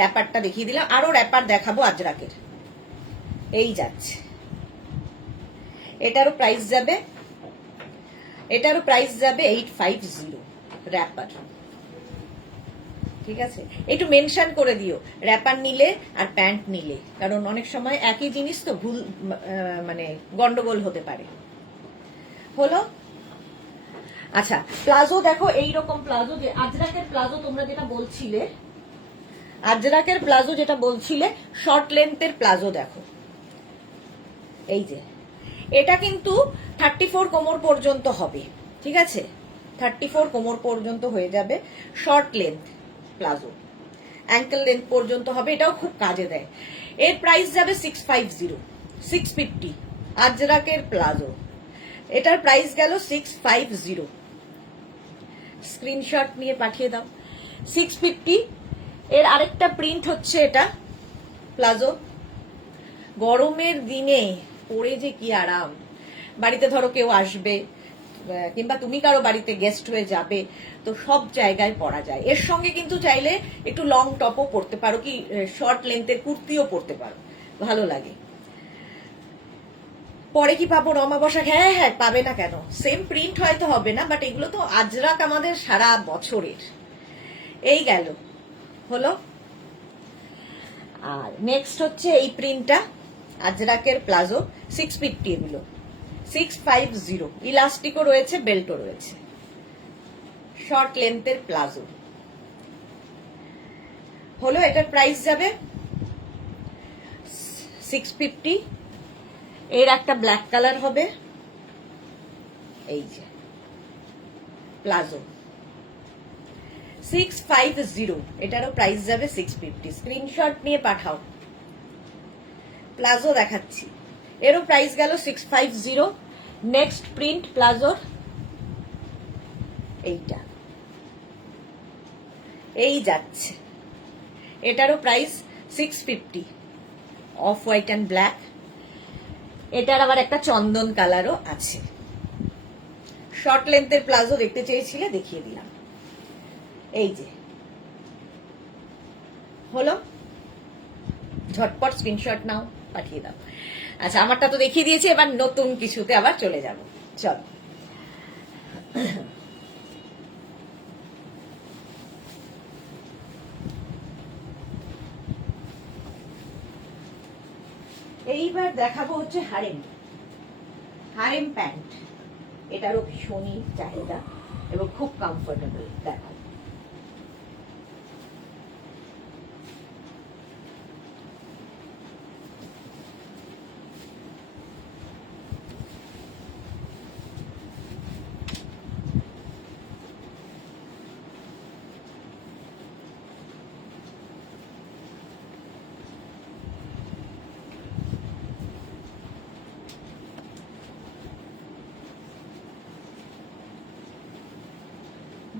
র্যাপারটা দেখিয়ে দিলাম, আরো র্যাপার দেখাবো আজরাকের। এই যাচ্ছে, এটারও প্রাইস যাবে, 850 র্যাপার, ঠিক আছে? একটু মেনশন করে দিও র্যাপার নিলে আর প্যান্ট নিলে, কারণ অনেক সময় একই জিনিস তো ভুল, মানে গন্ডগোল হতে পারে। হলো, আচ্ছা প্লাজো দেখো, এইরকম প্লাজো, যে আজরাকের প্লাজো তোমরা যেটা বলছিলে, আজরাকের প্লাজো যেটা বলছিলে শর্ট লেন্থের প্লাজো দেখো, এই যে এটা কিন্তু 34 কোমর পর্যন্ত হবে, ঠিক আছে? 34 কোমর পর্যন্ত হয়ে যাবে, short length palazzo, ankle length পর্যন্ত হবে। এটাও খুব কাজে দেয়। এর প্রাইস যাবে 650, 650 আজরাকের প্লাজো। এটার প্রাইস গেল 650, স্ক্রিনশট নিয়ে পাঠিয়ে দাও। 650। এর আরেকটা প্রিন্ট হচ্ছে এটা প্লাজো, গরমের দিনে পরে যে কি আরাম। বাড়িতে ধরো কেউ আসবে, কিংবা তুমি কারো বাড়িতে গেস্ট হয়ে যাবে, তো সব জায়গায় পরা যায়। এর সঙ্গে কিন্তু চাইলে একটু লং টপও পরতে পারো, কি শর্ট লেন্থের কুর্তিও পরতে পারো, ভালো লাগে। পরে কি পাবো রমা বসাক? হ্যাঁ হ্যাঁ, পাবে না কেন? সেম প্রিন্ট হয়তো হবে না, বাট এগুলো তো আজরাক আমাদের সারা বছরের। এই গেল, হলো। আর নেক্সট হচ্ছে এই প্রিন্টটা, আজরাকের প্লাজো, 650 এগুলো, 650, ইলাস্টিকও রয়েছে, বেল্টও রয়েছে, শর্ট লেন্থের প্লাজো। হলো, এটার প্রাইস যাবে 650। এর একটা ব্ল্যাক কালার হবে, এই যে প্লাজো 650, এটারও প্রাইস যাবে 650। স্ক্রিনশট নিয়ে পাঠাও। প্লাজো দেখাচ্ছি, এরও প্রাইস গেল 650। নেক্সট প্রিন্ট প্লাজোর এইটা, এই যাচ্ছে, এটারও price 650, of white and black. এটার আবার একটা চন্দন কালারও আছে। শর্ট লেন্থের প্লাজো দেখতে চেয়েছিলে, দেখিয়ে দিলাম। এই যে হলো, ঝটপট স্ক্রিনশট নাও, পাঠিয়ে দাও। আচ্ছা, আমারটা তো দেখিয়ে দিয়েছি, এবার নতুন কিছুতে আবার চলে যাব। চলো, এইবার দেখাবো হচ্ছে হারেম প্যান্ট। এটারও ভীষণই চাহিদা এবং খুব কমফোর্টেবল। দেখো,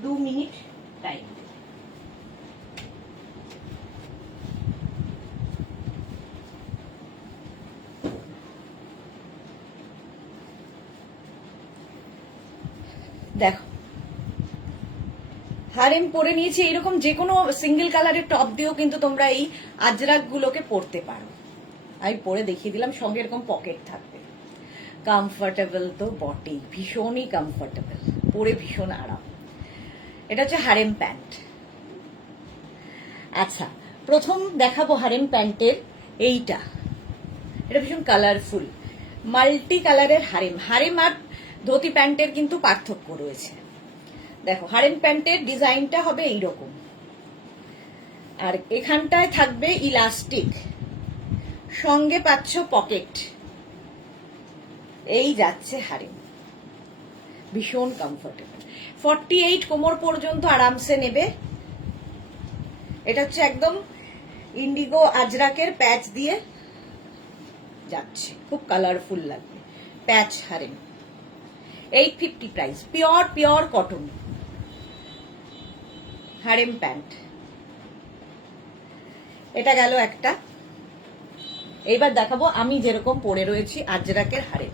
দু মিনিট টাইম। দেখো, হারেম পরে নিয়েছি। এরকম যে কোনো সিঙ্গেল কালারের টপ দিয়েও কিন্তু তোমরা এই আজরাক গুলোকে পরতে পারো। আমি পরে দেখিয়ে দিলাম, সঙ্গে এরকম পকেট থাকবে। কমফোর্টেবল তো বটেই, ভীষণই কমফোর্টেবল, পরে ভীষণ আরাম। এটা হচ্ছে হারেম প্যান্ট। আচ্ছা, প্রথম দেখাবো হারেম প্যান্টের এইটা। এটা ভীষণ কালারফুল, মাল্টি কালারের হারেম। হারেম আর ধুতি প্যান্টের কিন্তু পার্থক্য রয়েছে। দেখো, হারেম প্যান্টের ডিজাইনটা হবে এইরকম, আর এখানটায় থাকবে ইলাস্টিক, সঙ্গে পাচ্ছ পকেট। এই যাচ্ছে হারেম, ভীষণ কমফোর্টেবল। 48 কোমর পর্যন্ত আরামসে নেবে। এটা হচ্ছে একদম ইন্ডিগো আজরাকের প্যাচ দিয়ে যাচ্ছে, খুব কালারফুল লাগবে। Patch harem, 850 price. Pure cotton harem pant. এটা গেল একটা। এইবার দেখাবো আমি যেরকম পরে রয়েছি আজরাকের হারেম।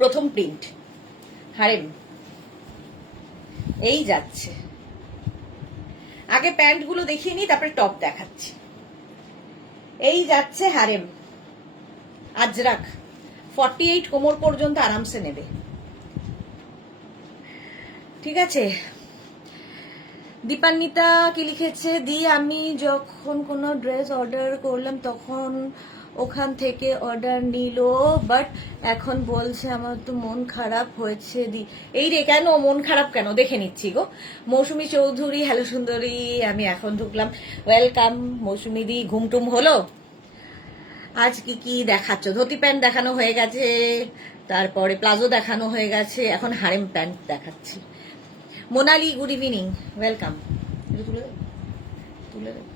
প্রথম প্রিন্ট হারেম, এই যাচ্ছে। আগে প্যান্ট গুলো দেখিয়ে নি, তারপরে টপ দেখাচ্ছি। এই যাচ্ছে হারেম আজরাক, 48 কোমর পর্যন্ত আরামসে নেবে। ঠিক আছে। দীপান্বিতা কি লিখেছে, দি আমি যখন কোনো ড্রেস অর্ডার করলাম তখন ওখান থেকে অর্ডার নিল, বাট এখন বলছে আমার তো মন খারাপ হয়েছে। দি এই রে, কেন মন খারাপ কেন? দেখে নিচ্ছি গো। মৌসুমী চৌধুরী, হ্যালো সুন্দরী, আমি এখন ঢুকলাম। ওয়েলকাম মৌসুমী দি। ঘুমটুম হলো? আজ কি কি দেখাচ্ছ? ধুতি প্যান্ট দেখানো হয়ে গেছে, তারপরে প্লাজো দেখানো হয়ে গেছে, এখন হারেম প্যান্ট দেখাচ্ছি। Monali, good evening, welcome. তুলে দেব।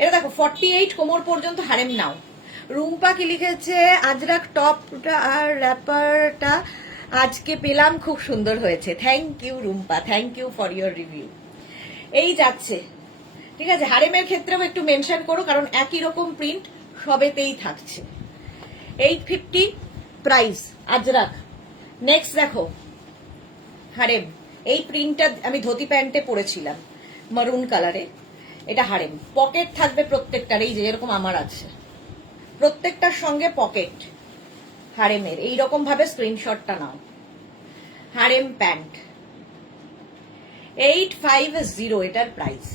এটা দেখো, 48 কোমর পর্যন্ত হারেম নাও। রুম্পা কি লিখেছে, আজরাক টপটা আর র্যাপারটা আজকে পেলাম, খুব সুন্দর হয়েছে। Thank you Rumpa, thank you for your review. এই যাচ্ছে। ঠিক আছে, হারেমের ক্ষেত্রেও একটু মেনশন করো, কারণ একই রকম প্রিন্ট সবেতেই থাকছে। 850 প্রাইস আজরাক। নেক্সট দেখো হারেম। এই প্রিন্টটা আমি ধুতি প্যান্টে পরেছিলাম, মারুন কালারে। এটা হারেম, পকেট থাকবে প্রত্যেকটার, এই যে এরকম আমার আছে, প্রত্যেকটার সঙ্গে পকেট হারেমের। এইরকম ভাবে স্ক্রিনশটটা নাও। হারেম প্যান্ট 850 এটার প্রাইস।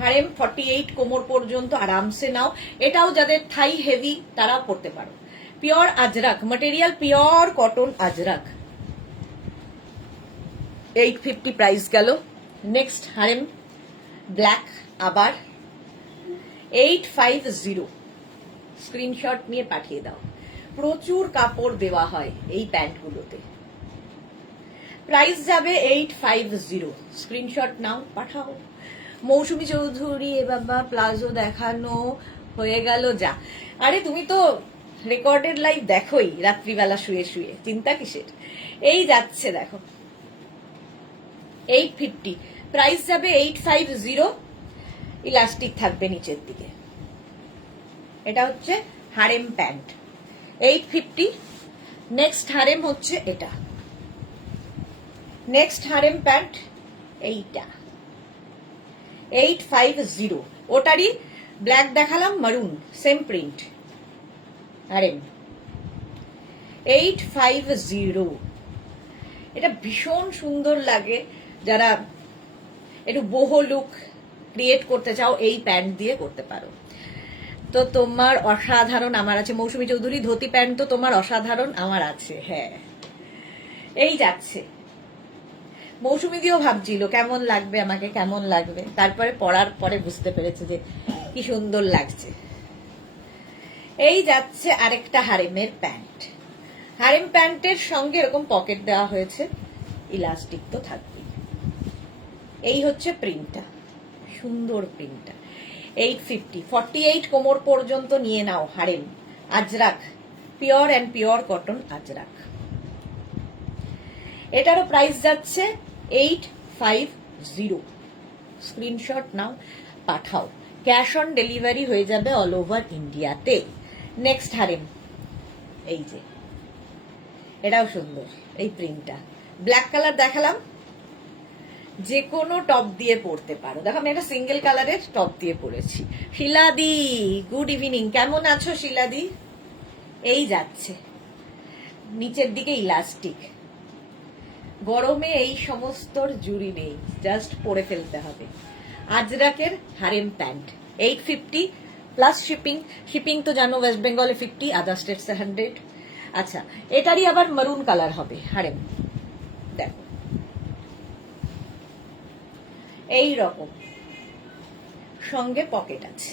হারেম 48 কোমর পর্যন্ত আরামসে নাও। এটাও যাদের থাই হেভি তারাও পড়তে পারো। Pure Ajrak, material pure cotton Ajrakh. 850 price গেল। নেক্সট হারেম ব্ল্যাক, আবার 850। স্ক্রিনশট নিয়ে পাঠিয়ে দাও। প্রচুর কাপড় দেওয়া হয় এই প্যান্টগুলোতে। প্রাইস যাবে 850। স্ক্রিনশট নাও, পাঠাও। মৌসুমী চৌধুরী, এ বাবা প্লাজো দেখানো হয়ে গেল যা। আরে তুমি তো রেকর্ডেড লাইভ দেখোই রাত্রিবেলা শুয়ে শুয়ে, চিন্তা কিসের। এই যাচ্ছে দেখো 850, প্রাইস যাবে 850। ইলাস্টিক থাকবে নিচের দিকে। এটা হচ্ছে হারেম প্যান্ট 850। নেক্সট হারেম হচ্ছে এটা। নেক্সট হারেম প্যান্ট এইটা 850। ওটারই ব্ল্যাক দেখালাম, মারুন, সেম প্রিন্ট। হারেম 850। এটা ভীষণ সুন্দর লাগে। যারা একটু বোহো লুক ক্রিয়েট করতে চাও এই প্যান্ট দিয়ে করতে পারো। তো তোমার অসাধারণ আমার আছে। মৌসুমী চৌধুরী, ধুতি প্যান্ট তো তোমার অসাধারণ আমার আছে। হ্যাঁ, এই যাচ্ছে। মৌসুমী দিয়েও ভাবছিল কেমন লাগবে আমাকে, কেমন লাগবে। তারপরে পরার পরে বুঝতে পেরেছে যে কি সুন্দর লাগছে। এই যাচ্ছে আরেকটা হারেমের প্যান্ট। হারেম প্যান্টের সঙ্গে এরকম পকেট দেওয়া হয়েছে, ইলাস্টিক তো থাকবে। এই হচ্ছে প্রিন্টটা, সুন্দর প্রিন্টটা। 850, 48 কোমর পর্যন্ত নিয়ে নাও। Harem Ajrakh, pure and pure cotton Ajrakh. এটারও প্রাইস যাচ্ছে 850। স্ক্রিনশট নাও, পাঠাও। ক্যাশ অন ডেলিভারি হয়ে যাবে অল ওভার ইন্ডিয়াতে। নেক্সট হারেম, এই যে এটাও সুন্দর। এই প্রিন্টটা ব্ল্যাক কালার দেখালাম, যে কোনো টপ দিয়ে পরতে পারো। দেখো আমি একটা সিঙ্গেল কালারের টপ দিয়ে পরেছি। শিলাদি, গুড ইভিনিং, কেমন আছো শিলাদি? এই যাচ্ছে নিচের দিকে ইলাস্টিক। গরমে এই সমস্তর জুড়ি নেই, জাস্ট পরে ফেলতে হবে। আজরাকের harem pant 850 plus shipping. Shipping তো জানো ওয়েস্ট বেঙ্গলে 50, আদার স্টেটসে 100। আচ্ছা, এটারই আবার মারুন কালার হবে হারেম। দেখো এই রকম, সঙ্গে পকেট আছে।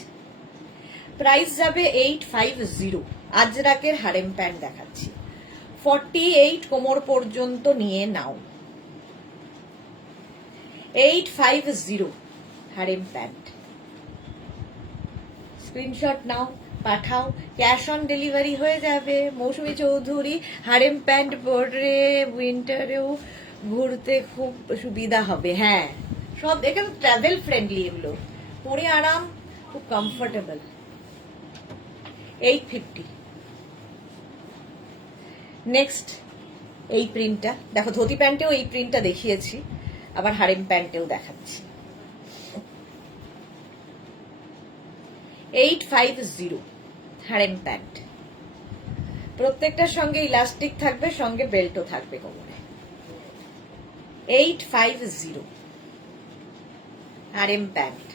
প্রাইস যাবে 850। আজরাকের হারেম প্যান্ট দেখাচ্ছি। 48 কোমর পর্যন্ত নিয়ে নাও। 850 হারেম প্যান্ট। স্ক্রিনশট নাও, পাঠাও। ক্যাশ অন ডেলিভারি হয়ে যাবে। মৌসুমী চৌধুরী, হারেম প্যান্ট পরে উইন্টারেও ঘুরতে খুব সুবিধা হবে। হ্যাঁ, সব এখানে ট্রাভেল ফ্রেন্ডলি, এগুলো পরে আরাম, খুব কমফোর্টেবল। 850। নেক্সট এই প্রিন্টটা দেখো, ধুতি প্যান্টেও এই প্রিন্টটা দেখিয়েছি, আবার হারেম প্যান্টেও দেখাচ্ছি। 850 হারেম প্যান্ট। প্রত্যেকটার সঙ্গে ইলাস্টিক থাকবে, সঙ্গে বেল্টও থাকবে কোমরে। 850 হারেম প্যান্ট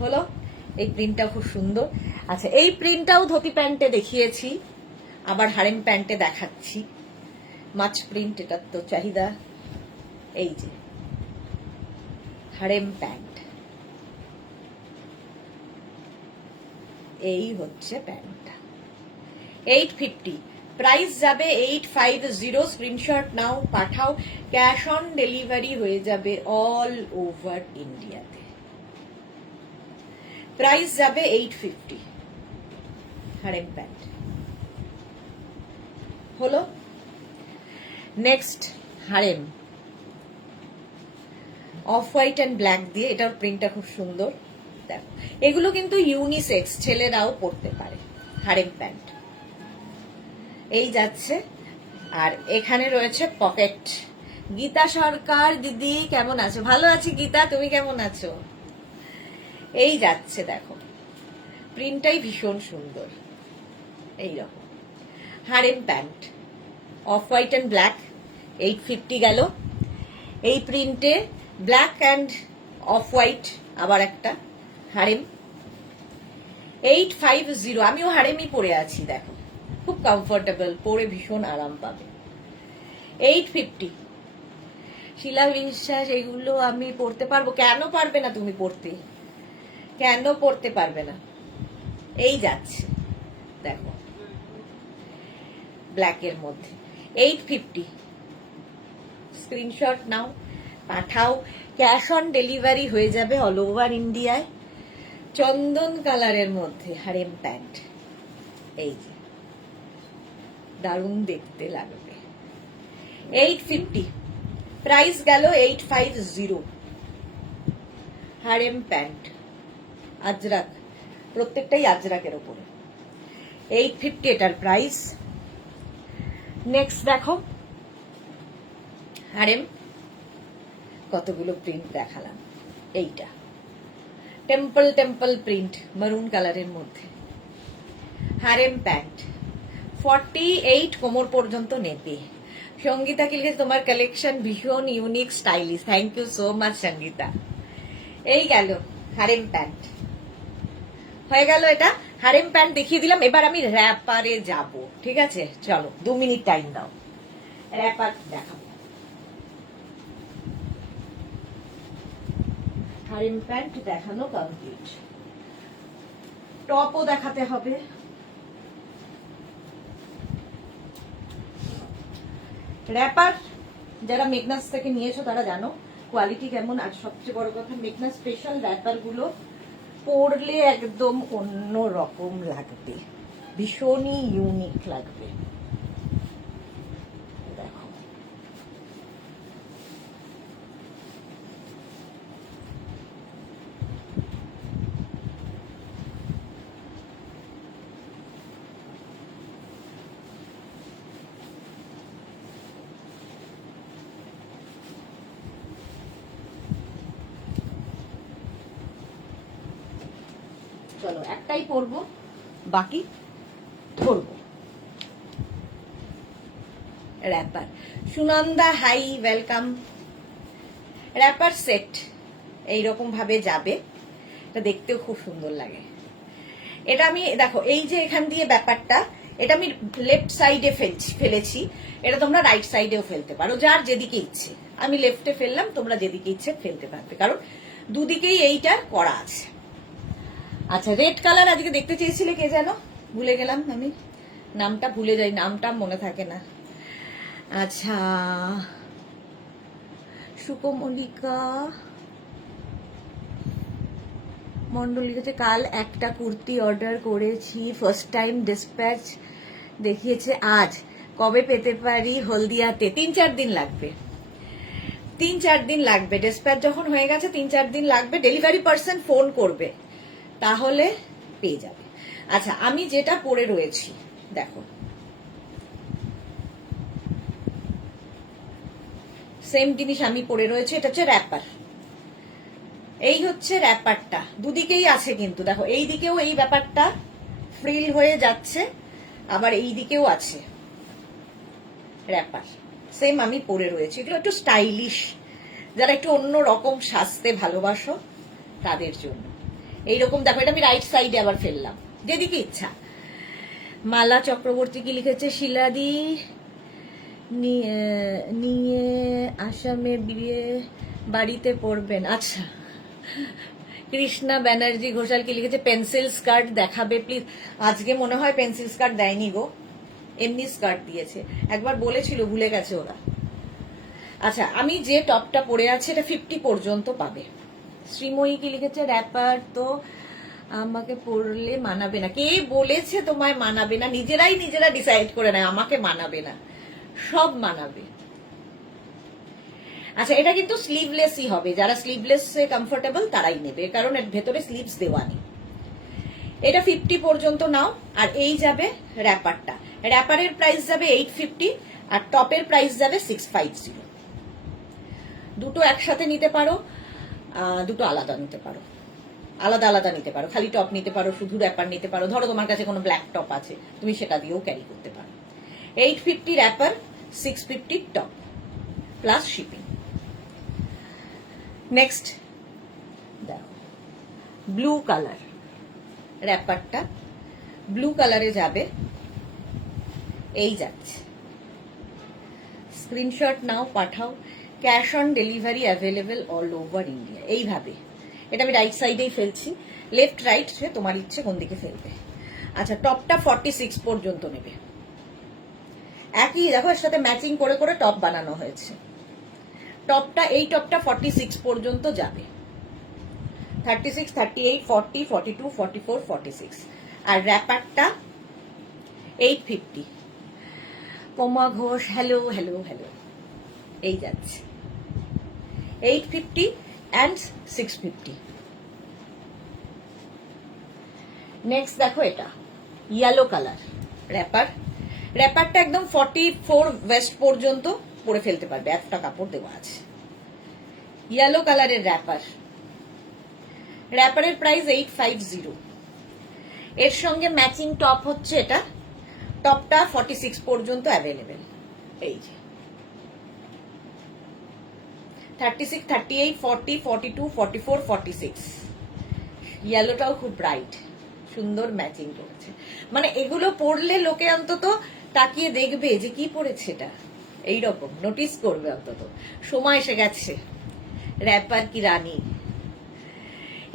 হলো। এই প্রিন্টটা খুব সুন্দর। আচ্ছা, এই প্রিন্টটাও ধুতি প্যান্টে দেখিয়েছি, আবার হারেম প্যান্টে দেখাচ্ছি। মাছ প্রিন্ট, এটার তো চাহিদা। এই যে হারেম প্যান্ট, এই হচ্ছে প্যান্টটা। 850, প্রাইস যাবে 850। স্ক্রিনশট নাও, পাঠাও। ক্যাশ অন ডেলিভারি হয়ে যাবে অল ওভার ইন্ডিয়াতে। প্রাইস যাবে 850 হারেম প্যান্ট হলো। Next harem of white and black দিয়ে, এটার প্রিন্টটা খুব সুন্দর। দেখো, এগুলো কিন্তু ইউনিসেক্স, ছেলেরাও পরতে পারে। হারেম প্যান্ট এই যাচ্ছে, আর এখানে রয়েছে পকেট। গীতা সরকার দিদি কেমন আছো? ভালো আছি গীতা, তুমি কেমন আছো? এই যাচ্ছে, দেখো প্রিন্টটাই ভীষণ সুন্দর। এইরকম harem pant of white and black 850 গেল। এই প্রিন্টে ব্ল্যাক অ্যান্ড অফ হোয়াইট আবার একটা হারেম 850। আমিও হারেমই পরে আছি, দেখো খুব কমফোর্টেবল, পরে ভীষণ আরাম পাবে। 850। শিলা বিশ্বাস, এগুলো আমি পড়তে পারবো? কেন পারবে না তুমি পড়তে? কেন পড়তে পারবে না? এই যাচ্ছে দেখো, ব্ল্যাকের মধ্যে 850। স্ক্রিনশট নাও, পাঠাও, ক্যাশ অন ডেলিভারি হয়ে যাবে অল ওভার ইন্ডিয়ায়। চন্দন কালারের মধ্যে হারেম প্যান্ট, এই যে দারুণ দেখতে লাগবে। 850, প্রাইস গেল 850। হারেম প্যান্ট, আজরাক, প্রত্যেকটাই আজরাকের ওপরে। 850 এটার প্রাইস। নেক্সট দেখো, হারেম কতগুলো প্রিন্ট দেখালাম। এইটা টেম্পল টেম্পল প্রিন্ট মারুন কালারের মধ্যে, হারেম প্যান্ট 48 কোমর পর্যন্ত নেবে। সঙ্গীতা কি লিখেছে, তোমার কালেকশন ভীষণ unique stylish. Thank you so much Sangeeta. এই গেল হারেম প্যান্ট, হয়ে গেল এটা হারেম প্যান্ট দেখিয়ে দিলাম। এবার আমি র্যাপারে যাব, ঠিক আছে? চলো 2 মিনিট টাইম দাও, র্যাপার দেখাবো। হারেম প্যান্ট দেখানো কমপ্লিট, টপও দেখাতে হবে। র্যাপার যারা মেঘনাস থেকে নিয়েছো তারা জানো কোয়ালিটি কেমন। আর সবচেয়ে বড় কথা, মেঘনাস স্পেশাল র্যাপার গুলো পরলে একদম অন্য রকম লাগবে, ভীষণই ইউনিক লাগবে। দেখো চলো একটাই পরবো, বাকি ধরবো। Wrapper Sunanda, hi, welcome. Wrapper set এইরকম ভাবে যাবে, এটা দেখতেও খুব সুন্দর লাগে। এটা আমি দেখো, এই যে এখান দিয়ে ব্যাপারটা, এটা আমি লেফট সাইডে ফেলেছি, এটা তোমরা রাইট সাইডেও ফেলতে পারো, যার যেদিকে ইচ্ছে। আমি লেফটে ফেললাম, তোমরা যেদিকে ইচ্ছে ফেলতে পারবে, কারণ দুদিকেই এইটা করা আছে। আচ্ছা, রেড কালার আজকে দেখতে চেয়েছিলে কে যেন, ভুলে গেলাম আমি, নামটা ভুলে যাই, নামটা মনে থাকে না। আচ্ছা, সুকমলিকা মন্ডল লিখেছে, কাল একটা কুর্তি অর্ডার করেছি, ফার্স্ট টাইম ডিসপ্যাচ দেখিয়েছে আজ, কবে পেতে পারি? হলদিয়াতে 3-4 দিন লাগবে, 3-4 দিন লাগবে। ডিসপ্যাচ যখন হয়ে গেছে 3-4 দিন লাগবে। ডেলিভারি পার্সন ফোন করবে, তাহলে পেয়ে যাবে। আচ্ছা, আমি যেটা পরে রয়েছি দেখো, সেম জিনিস আমি পরে রয়েছে, এটা হচ্ছে র্যাপার। এই হচ্ছে র্যাপারটা, দুদিকেই আছে কিন্তু দেখো, এই দিকেও এই ব্যাপারটা ফ্রিল হয়ে যাচ্ছে, আবার এই দিকেও আছে র্যাপার, সেম আমি পরে রয়েছি। এগুলো একটু স্টাইলিশ, যারা একটু অন্য রকম সাজতে ভালোবাসো তাদের জন্য। এইরকম দেখো, এটা আমি রাইট সাইডে আবার ফেললাম, যেদিকে ইচ্ছা। মালা চক্রবর্তী কি লিখেছে, শিলাদি নিয়ে আসামে বিয়ে বাড়িতে পড়বেন। আচ্ছা, কৃষ্ণা ব্যানার্জি ঘোষাল কি লিখেছে, পেন্সিল স্কার্ট দেখাবে প্লিজ। আজকে মনে হয় পেন্সিল স্কার্ট দেয়নি গো, এমনি স্কার্ট দিয়েছে, একবার বলেছিল ভুলে গেছে ওরা। আচ্ছা, আমি যে টপটা পরে আছে এটা 50 পর্যন্ত পাবে। শ্রীময়ী কি লিখেছে, র্যাপার তো আমাকে পরলে মানাবে না। কে বলেছে তোমায় মানাবে না? নিজেরা ডিসাইড করে নেয় আমাকে মানাবে না, সব মানাবে। আচ্ছা, এটা কিন্তু স্লিভলেসই হবে, যারা স্লিভলেস কমফোর্টেবল তারাই নেবে, কারণ এর ভেতরে স্লিভস দেওয়া নেই। এটা 50 পর্যন্ত নাও। আর এই যাবে র্যাপারটা, র্যাপারের প্রাইস যাবে 850, আর টপের প্রাইস যাবে 650। দুটো একসাথে নিতে পারো, দুটো আলাদা নিতে পারো, আলাদা আলাদা নিতে পারো, খালি টপ নিতে পারো, শুধু র্যাপার নিতে পারো। ধরো তোমার কাছে কোনো ব্ল্যাক টপ আছে, তুমি সেটা দিয়েও ক্যারি করতে পারো। 850 wrapper, 650 top plus shipping. Next দেখো, ব্লু কালার র্যাপারটা ব্লু কালারে যাবে, এই যাচ্ছে। স্ক্রিনশট নাও, পাঠাও। Cash on delivery available all over India. এইভাবে এটা আমি রাইট সাইডেই ফেলছি, লেফট রাইট তোমার ইচ্ছে কোন দিকে ফেলবে। আচ্ছা, টপটা 46 পর্যন্ত নেবে। একই দেখো, এর সাথে ম্যাচিং করে করে টপ বানানো হয়েছে। টপটা, এই টপটা 46 পর্যন্ত যাবে। 36, 38, 40, 42, 44, 46। আর র্যাপারটা 850। পোমা ঘোষ, হ্যালো হ্যালো হ্যালো। এই যাচ্ছে 850 অ্যান্ড 650। নেক্সট দেখো, এটা ইয়েলো কালার র্যাপার। র্যাপারটা একদম 44 ওয়েস্ট পর্যন্ত পরে ফেলতে পারবে, একটা কাপড় দেওয়া আছে। ইয়েলো কালারের র্যাপার। র্যাপারের প্রাইস 850। এর সঙ্গে ম্যাচিং টপ হচ্ছে এটা। টপটা 46 পর্যন্ত অ্যাভেলেবেল। এই যে 36, 38, 40, 42, 44, 46। ইয়েলোটাও খুব ব্রাইট, সুন্দর ম্যাচিং করেছে। মানে এগুলো পরলে লোকে অন্তত তাকিয়ে দেখবে যে কি পরেছে এটা, এইরকম নোটিস করবে অন্তত। সময় এসে গেছে, র্যাপার কি রানী।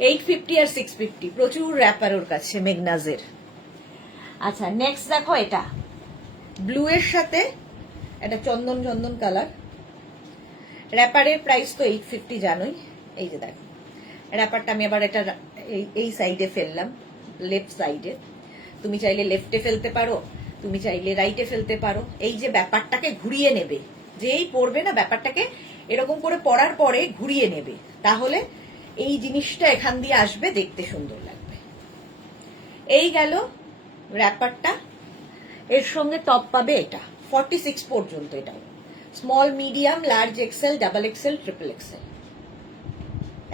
850 আর 650, প্রচুর র্যাপার ওর কাছে, মেগনাজের। আচ্ছা, নেক্সট দেখো, এটা ব্লু এর সাথে এটা চন্দন চন্দন কালার। র্যাপারের প্রাইস তো 850 জানোই। এই যে দেখো, র্যাপারটা আমি আবার এটা এই সাইডে ফেললাম, লেফট সাইডে। তুমি চাইলে লেফটে ফেলতে পারো, তুমি চাইলে রাইটে ফেলতে পারো। এই যে ব্যাপারটাকে ঘুরিয়ে নেবে, যেই পড়বে না ব্যাপারটাকে এরকম করে পড়ার পরে ঘুরিয়ে নেবে, তাহলে এই জিনিসটা এখান দিয়ে আসবে, দেখতে সুন্দর লাগবে। এই গেল র্যাপারটা। এর সঙ্গে টপ পাবে এটা 46 পর্যন্ত। এটাও small, medium, large XL, double XL, triple Excel,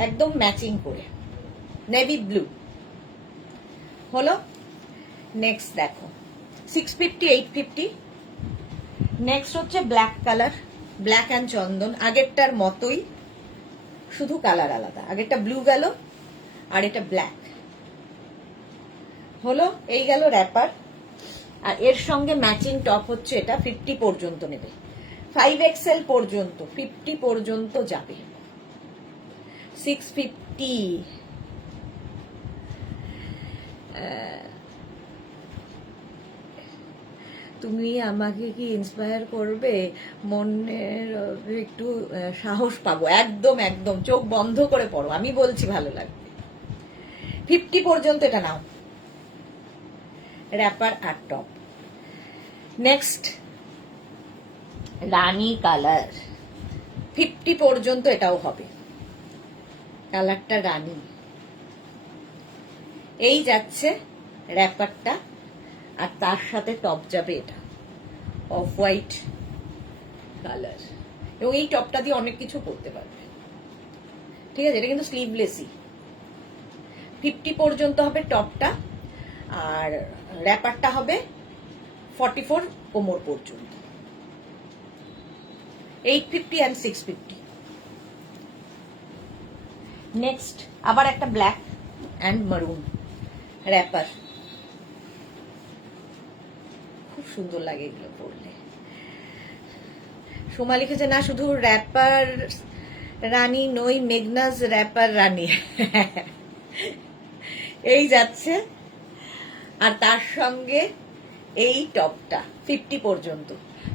একদম ম্যাচিং করে। নেভি ব্লু হলো। নেক্সট দেখো 650, 850। নেক্সট হচ্ছে ব্ল্যাক কালার, ব্ল্যাক অ্যান্ড চন্দন। আগেরটার মতোই, শুধু কালার আলাদা। আগেরটা ব্লু গেল আর এটা ব্ল্যাক হলো। এই গেল র্যাপার। আর এর সঙ্গে ম্যাচিং টপ হচ্ছে এটা। 50 পর্যন্ত নেবে, 5 এক্সেল পর্যন্ত, 50 পর্যন্ত যাবে। 650। তুমি আমাকে কি ইন্সপায়ার করবে, মনের একটু সাহস পাবো। একদম একদম চোখ বন্ধ করে পড়ো, আমি বলছি ভালো লাগবে। 50 পর্যন্ত এটা নাও, র্যাপার আর টপ। নেক্সট রানী কালার, 50 পর্যন্ত এটাও হবে। কালারটা রানী। এই যাচ্ছে র্যাপারটা, আর তার সাথে টপ যাবে এটা অফ হোয়াইট কালার। এবং এই টপটা দিয়ে অনেক কিছু করতে পারবে, ঠিক আছে। এটা কিন্তু স্লিভলেসই। 50 পর্যন্ত হবে টপটা, আর র্যাপারটা হবে 44 কোমর পর্যন্ত। 850 অ্যান্ড 650। নেক্সট আবার একটা ব্ল্যাক অ্যান্ড মারুন র্যাপার। খুব সুন্দর লাগে এগুলো পরলে। সোমা লিখেছে, না শুধু র্যাপার রানী নই, মেগনাজ র্যাপার রানী। এই যাচ্ছে, আর তার সঙ্গে এই টপটা 50 পর্যন্ত।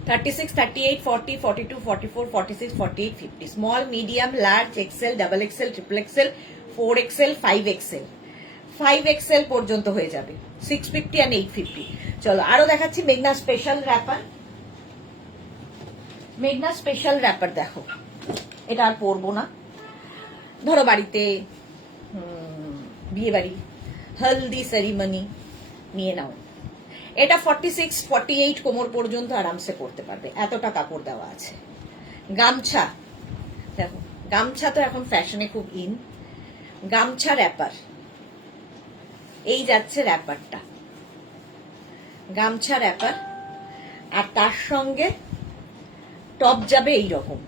36, 38, 40, 42, 44, 46, 48, 50। Small, medium, large, XL, double XL, triple XL, 4 XL, 5 XL. 5 XL পর্যন্ত হয়ে যাবে। 650 and 850। চলো আরো দেখাচ্ছি মেঘনা স্পেশাল র্যাপার। মেঘনা স্পেশাল র্যাপার দেখো, এটা আর পরবো না। ধরো বাড়িতে বিয়ে বাড়ি, হলদি সেরিমনি নিয়ে নাও। এটা 46, 48 কোমর পর্যন্ত আরামসে পরতে পারবে, এতটা কাপড় দেওয়া আছে। গামছা দেখো, গামছা তো এখন ফ্যাশনে খুব ইন। গামছা র্যাপার। এই যাচ্ছে র্যাপারটা, গামছা র্যাপার। আর তার সঙ্গে টপ যাবে এই রকম।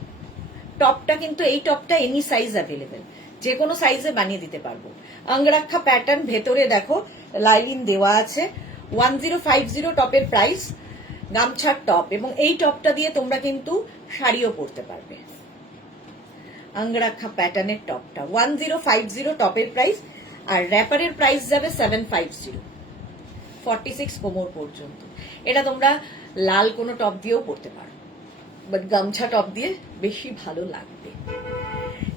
টপটা কিন্তু এই টপটা এনি সাইজ অ্যাভেলেবেল, যে কোনো সাইজে বানিয়ে দিতে পারবো। অঙ্গরাক্ষা প্যাটার্ন, ভেতরে দেখো লাইলিন দেওয়া আছে। 1050 টপের প্রাইস, গামছার টপ। এবং এই টপটা দিয়ে তোমরা কিন্তু শাড়িও পরতে পারবে। আঙ্গরাখা প্যাটার্নের টপটা 1050 টপের প্রাইস, আর র্যাপারের প্রাইস যাবে 750, 46 কোমর পর্যন্ত। এটা তোমরা লাল কোনো টপ দিয়েও পরতে পারো, বাট গামছা টপ দিয়ে বেশি ভালো লাগবে।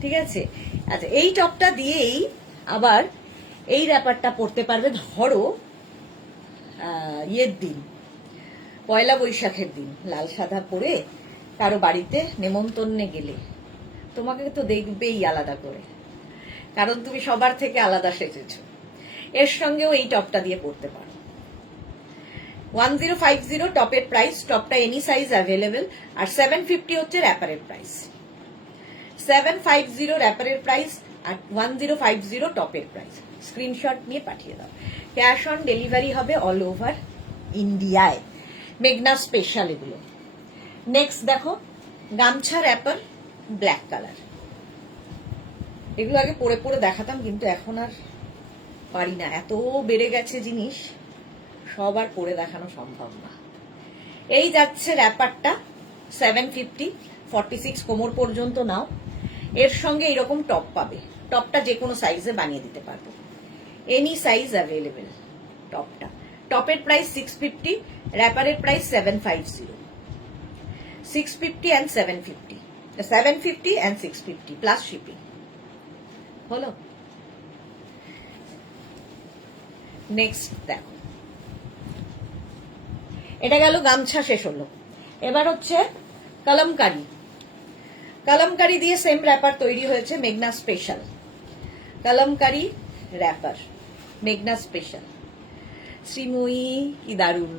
ঠিক আছে, আচ্ছা এই টপটা দিয়েই আবার এই র্যাপারটা পরতে পারবে। ধরো ইয়ের দিন, পয়লা বৈশাখের দিন লাল সাদা পরে কারো বাড়িতে নেমন্তন্নে গেলে তোমাকে তো দেখবেই আলাদা করে, কারণ তুমি সবার থেকে আলাদা সেজেছো। এর সঙ্গেও এই টপটা দিয়ে পরতে পারো। 1050 টপের প্রাইস, টপটা এনি সাইজ অ্যাভেলেবেল, আর 750 হচ্ছে র্যাপারের প্রাইস। 750 র্যাপারের প্রাইস আর 1050 টপের প্রাইস। স্ক্রিনশট নিয়ে পাঠিয়ে দাও। ক্যাশ অন ডেলিভারি হবে অল ওভার ইন্ডিয়ায়। মেঘনা স্পেশাল এগুলো। নেক্সট দেখো, গামছা র্যাপার ব্ল্যাক কালার। এগুলো আগে পরে পরে দেখাতাম, কিন্তু এখন আর পারি না, এত বেড়ে গেছে জিনিস, সব আর পরে দেখানো সম্ভব না। এই যাচ্ছে র্যাপারটা 750, 46 কোমর পর্যন্ত নাও। এর সঙ্গে এরকম টপ পাবে। টপটা যে কোনো সাইজে বানিয়ে দিতে পারবো, এনি সাইজ অ্যাভেলেবেল। টপটা, টপের প্রাইস 650, র্যাপারের price 750, 650 and 750, 750 and 650 plus shipping. হলো। নেক্সট দেখো, এটা গেল গামছা, শেষ হলো। এবার হচ্ছে কলমকারি। কলমকারি দিয়ে সেম র্যাপার তৈরি হয়েছে, মেঘনা স্পেশাল কলমকারি র্যাপার, মেঘনা স্পেশাল। শ্রীময়ী কি দারুণ।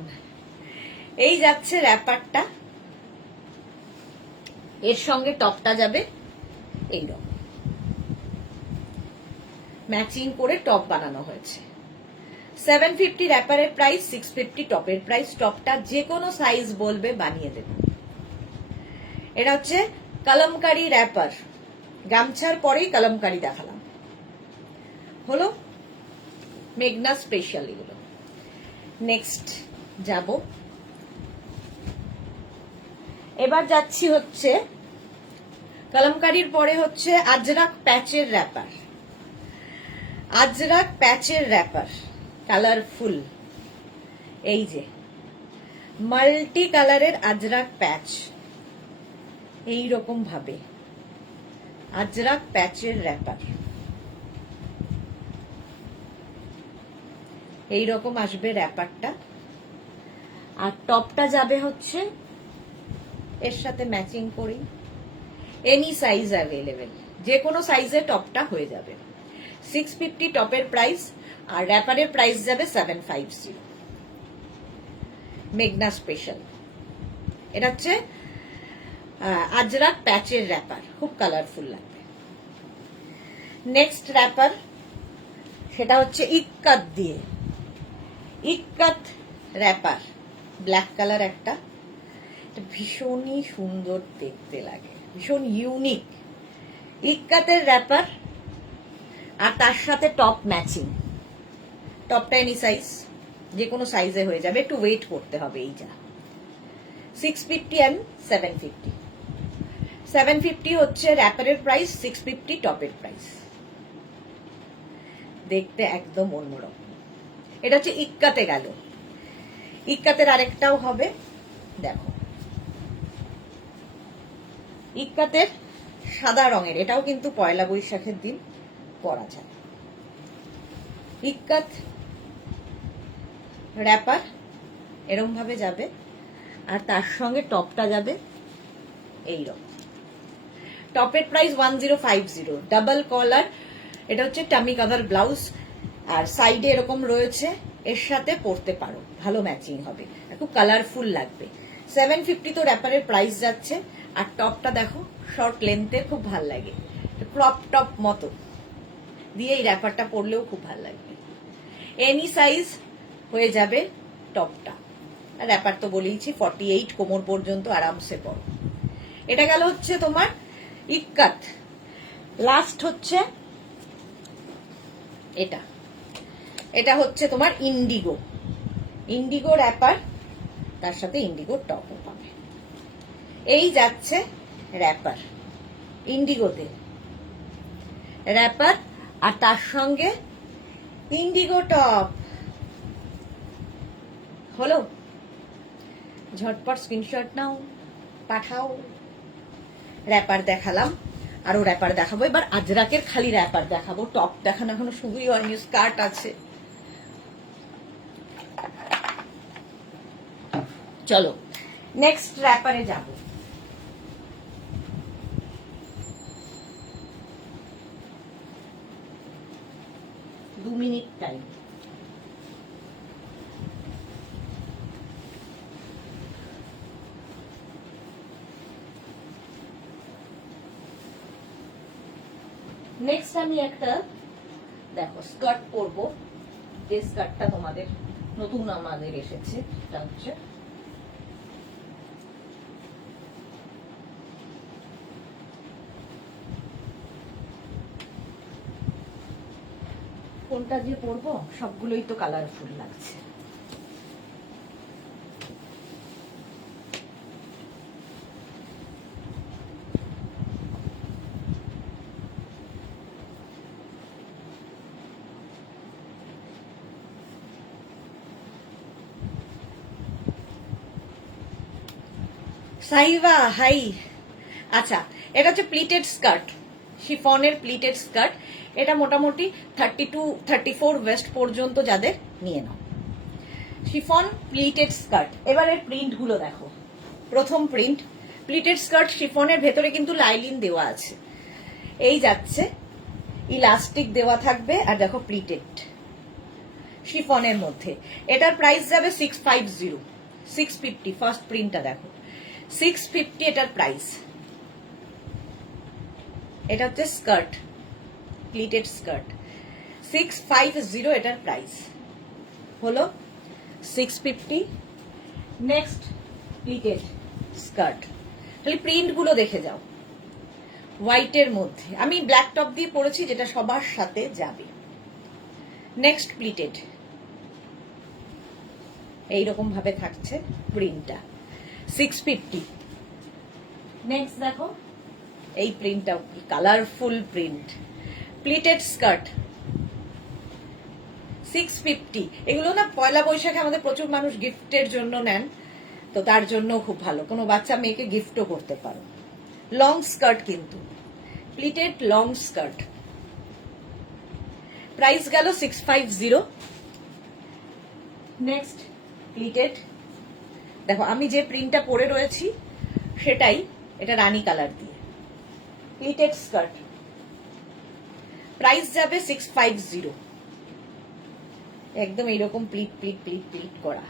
এই যাচ্ছে র্যাপারটা, এর সঙ্গে টপটা যাবে এইরকম, ম্যাচিং করে টপ বানানো হয়েছে। 750 র্যাপারের প্রাইস, 650 টপের প্রাইস। টপটা যে কোনো সাইজ বলবে বানিয়ে দেবে। এটা হচ্ছে কলমকারি র্যাপার, গামছার পরেই কলমকারি দেখালাম। হলো মেঘনা স্পেশাল এগুলো। নেক্সট যাব, এবার যাচ্ছি হচ্ছে কলমকারির পরে হচ্ছে আজরাক প্যাচের র্যাপার। আজরাক প্যাচের র্যাপার কালারফুল, এই যে মাল্টি কালারের আজরাক প্যাচ, এই রকম ভাবে আজরাক প্যাচের র্যাপার এই রকম আসবে র্যাপারটা। আর টপটা যাবে হচ্ছে এর সাথে ম্যাচিং করেই, এনি সাইজ অ্যাভেলেবেল, যে কোনো সাইজে টপটা হয়ে যাবে। 650 টপের প্রাইস, আর র্যাপারের প্রাইস যাবে 750। মেঘনা স্পেশাল, এটা হচ্ছে আজরাক প্যাচের র্যাপার, খুব কালারফুল লাগবে। নেক্সট র্যাপার, সেটা হচ্ছে ইক্কাত দিয়ে, ইক্কাত র্যাপার, ব্ল্যাক কালার একটা, ভীষণই সুন্দর দেখতে লাগে, ভীষণ ইউনিক। ইক্কাতের র্যাপার, আর তার সাথে টপ ম্যাচিং। টপটা এনি সাইজ, যে কোনো সাইজে হয়ে যাবে, একটু ওয়েট করতে হবে। এই যা 650 and 750। 750 হচ্ছে র্যাপারের প্রাইস, 650 টপের প্রাইস। দেখতে একদম অন্যরকম। এটা হচ্ছে ইক্কাতে গেল। ইক্কাতের আরেকটাও হবে, দেখো ইক্কাতের সাদা রঙের, এটাও কিন্তু পয়লা বৈশাখের দিন পরা যায়। ইক্কাত র্যাপার এরকম ভাবে যাবে, আর তার সঙ্গে টপটা যাবে এইরকম। টপের প্রাইস 1050, ডাবল কলার। এটা হচ্ছে টামি কাভার ব্লাউজ, আর সাইডে এরকম রয়েছে, এর সাথে পরতে পারো, ভালো ম্যাচিং হবে, খুব কালারফুল লাগবে। 750 তো র্যাপারের প্রাইস যাচ্ছে। আর টপটা দেখো, শর্ট লেন্থে খুব ভাল লাগে, ক্রপ টপ মতো দিয়ে এই র্যাপারটা পরলেও খুব ভাল লাগবে। এনি সাইজ হয়ে যাবে টপটা। আর র্যাপার তো বলেইছি 48 কোমর পর্যন্ত আরামসে পরো। এটা গেল হচ্ছে তোমার ইক্কাত। লাস্ট হচ্ছে এটা, এটা হচ্ছে তোমার ইন্ডিগো, ইন্ডিগো র্যাপার, তার সাথে ইন্ডিগো টপও পাবে। এই যাচ্ছে র্যাপার, ইন্ডিগোতে র্যাপার, আর তার সঙ্গে ইন্ডিগো টপ। হলো, ঝটপট স্ক্রিনশট নাও, পাঠাও। র্যাপার দেখালাম, আরো র্যাপার দেখাবো। এবার আজরাকের খালি র্যাপার দেখাবো, টপ দেখানো এখনো শুরুই হয়নি, স্কার্ট আছে। চলো নেক্সট র্যাপারে যাব। দু মিনিট টাইম। নেক্সট আমি একটা দেখো স্কার্ট পরবো, যে স্কার্টটা তোমাদের নতুন আমাদের এসেছে, সেটা হচ্ছে কোনটা যে পরবো, সবগুলোই তো কালারফুল লাগছে। সাইবা হাই। আচ্ছা, এটা হচ্ছে প্লিটেড স্কার্ট, শিফনের প্লিটেড স্কার্ট। এটা মোটামুটি 32-34 ওয়েস্ট পর্যন্ত যাদের, নিয়ে নাও। Chiffon pleated skirt. এবারে প্রিন্ট গুলো দেখো। প্রথম প্রিন্ট প্লিটেড স্কার্ট, শিফনের ভেতরে কিন্তু লাইলিন দেওয়া আছে। এই যাচ্ছে, ইলাস্টিক দেওয়া থাকবে, আর দেখো প্লিটেড শিফনের মধ্যে। এটার প্রাইস যাবে 650, 650। ফার্স্ট প্রিন্টটা দেখো, 650 এটার প্রাইস। এটা হচ্ছে স্কার্ট, প্লিটেড স্কার্ট, 650 এটার প্রাইস। হলো 650। Next pleated skirt. তাহলে প্রিন্ট গুলো দেখে যাও। হোয়াইটের মধ্যে আমি ব্ল্যাক টপ দিয়ে পরেছি, যেটা সবার সাথে যাবে। নেক্সট প্লিটেড, এইরকম ভাবে থাকছে প্রিন্টটা, 650। নেক্সট দেখো এই প্রিন্টটা, কালারফুল প্রিন্ট, প্লিটেড স্কার্ট, 650। এগুলো না পয়লা বৈশাখে আমাদের প্রচুর মানুষ গিফটের জন্য নেন, তো তার জন্য খুব ভালো, কোনো বাচ্চা মেয়েকে গিফটও করতে পারো। লং স্কার্ট কিন্তু, প্লিটেড লং স্কার্ট, প্রাইস গেল 650। নেক্সট প্লিটেড, দেখো আমি যে প্রিন্টটা পরে রয়েছি সেটাই, এটা রানী কালার দিয়ে, প্লিটেড স্কার্ট, প্রাইস যাবে 650। একদম এইরকম প্লিট প্লিট প্লিট প্লিট করা,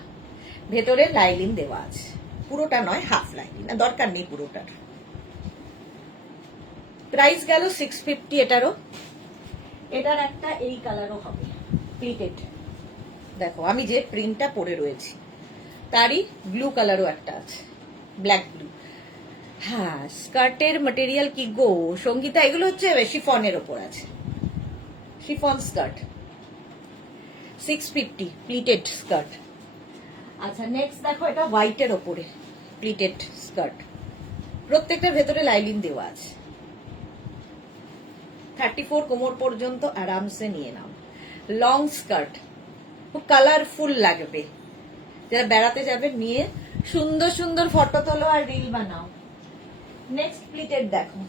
ভেতরে লাইলিন দেওয়া আছে, পুরোটা নয়, হাফ লাইলিন, দরকার নেই পুরোটার। প্রাইস গেল 650 এটারও। এটার একটা এই কালারও হবে, প্লিটেড। দেখো আমি যে প্রিন্টটা পরে রয়েছি তারই ব্লু কালারও একটা আছে, ব্ল্যাক ব্লু। হ্যাঁ, স্কার্টের ম্যাটেরিয়াল কি গো সঙ্গীতা, এগুলো হচ্ছে শিফনের ওপর আছে, শিফন স্কার্ট, 650 প্লিটেড স্কার্ট। আচ্ছা নেক্সট দেখো, এটা হোয়াইটের ওপরে প্লিটেড স্কার্ট, প্রত্যেকটার ভেতরে লাইলিন দেওয়া আছে, 34 কোমর পর্যন্ত আরামসে নিয়ে নাও। লং স্কার্ট, খুব কালারফুল লাগবে, যারা বেড়াতে যাবে নিয়ে সুন্দর সুন্দর ফটো তোলো আর রিল বানাও। নেক্সট প্লিটেড দেখো,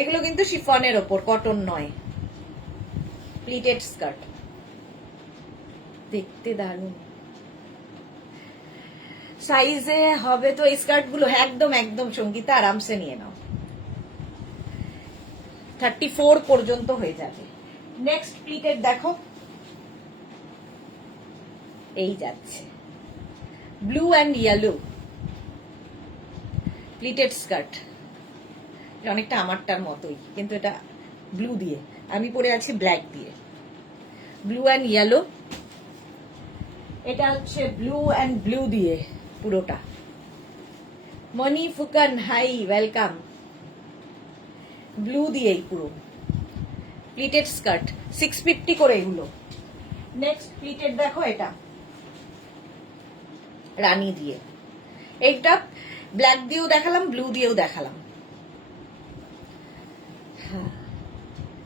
এগুলো কিন্তু শিফনের ওপর, কটন নয়, প্লিটেড স্কার্ট, দেখতে দারুণ। সাইজে হবে তো এই স্কার্ট গুলো, একদম একদম সঙ্গীতা আরামসে নিয়ে নাও, 34 পর্যন্ত হয়ে যাবে। নেক্সট প্লিটেড দেখো, এই যাচ্ছে blue and yellow pleated skirt, অনেকটা আমারটার মতোই, কিন্তু এটা ব্লু দিয়ে, আমি পরে আছি ব্ল্যাক দিয়ে, ব্লু অ্যান্ড ইয়েলো। এটা হচ্ছে ব্লু অ্যান্ড ব্লু দিয়ে পুরোটা। মনি ফুকান হাই, ওয়েলকাম। ব্লু দিয়েই পুরো প্লিটেড স্কার্ট, 650 করে এগুলো। নেক্সট প্লিটেড দেখো, এটা রানী দিয়ে। এইটা ব্ল্যাক দিয়েও দেখালাম, ব্লু দিয়েও দেখালাম। হ্যাঁ,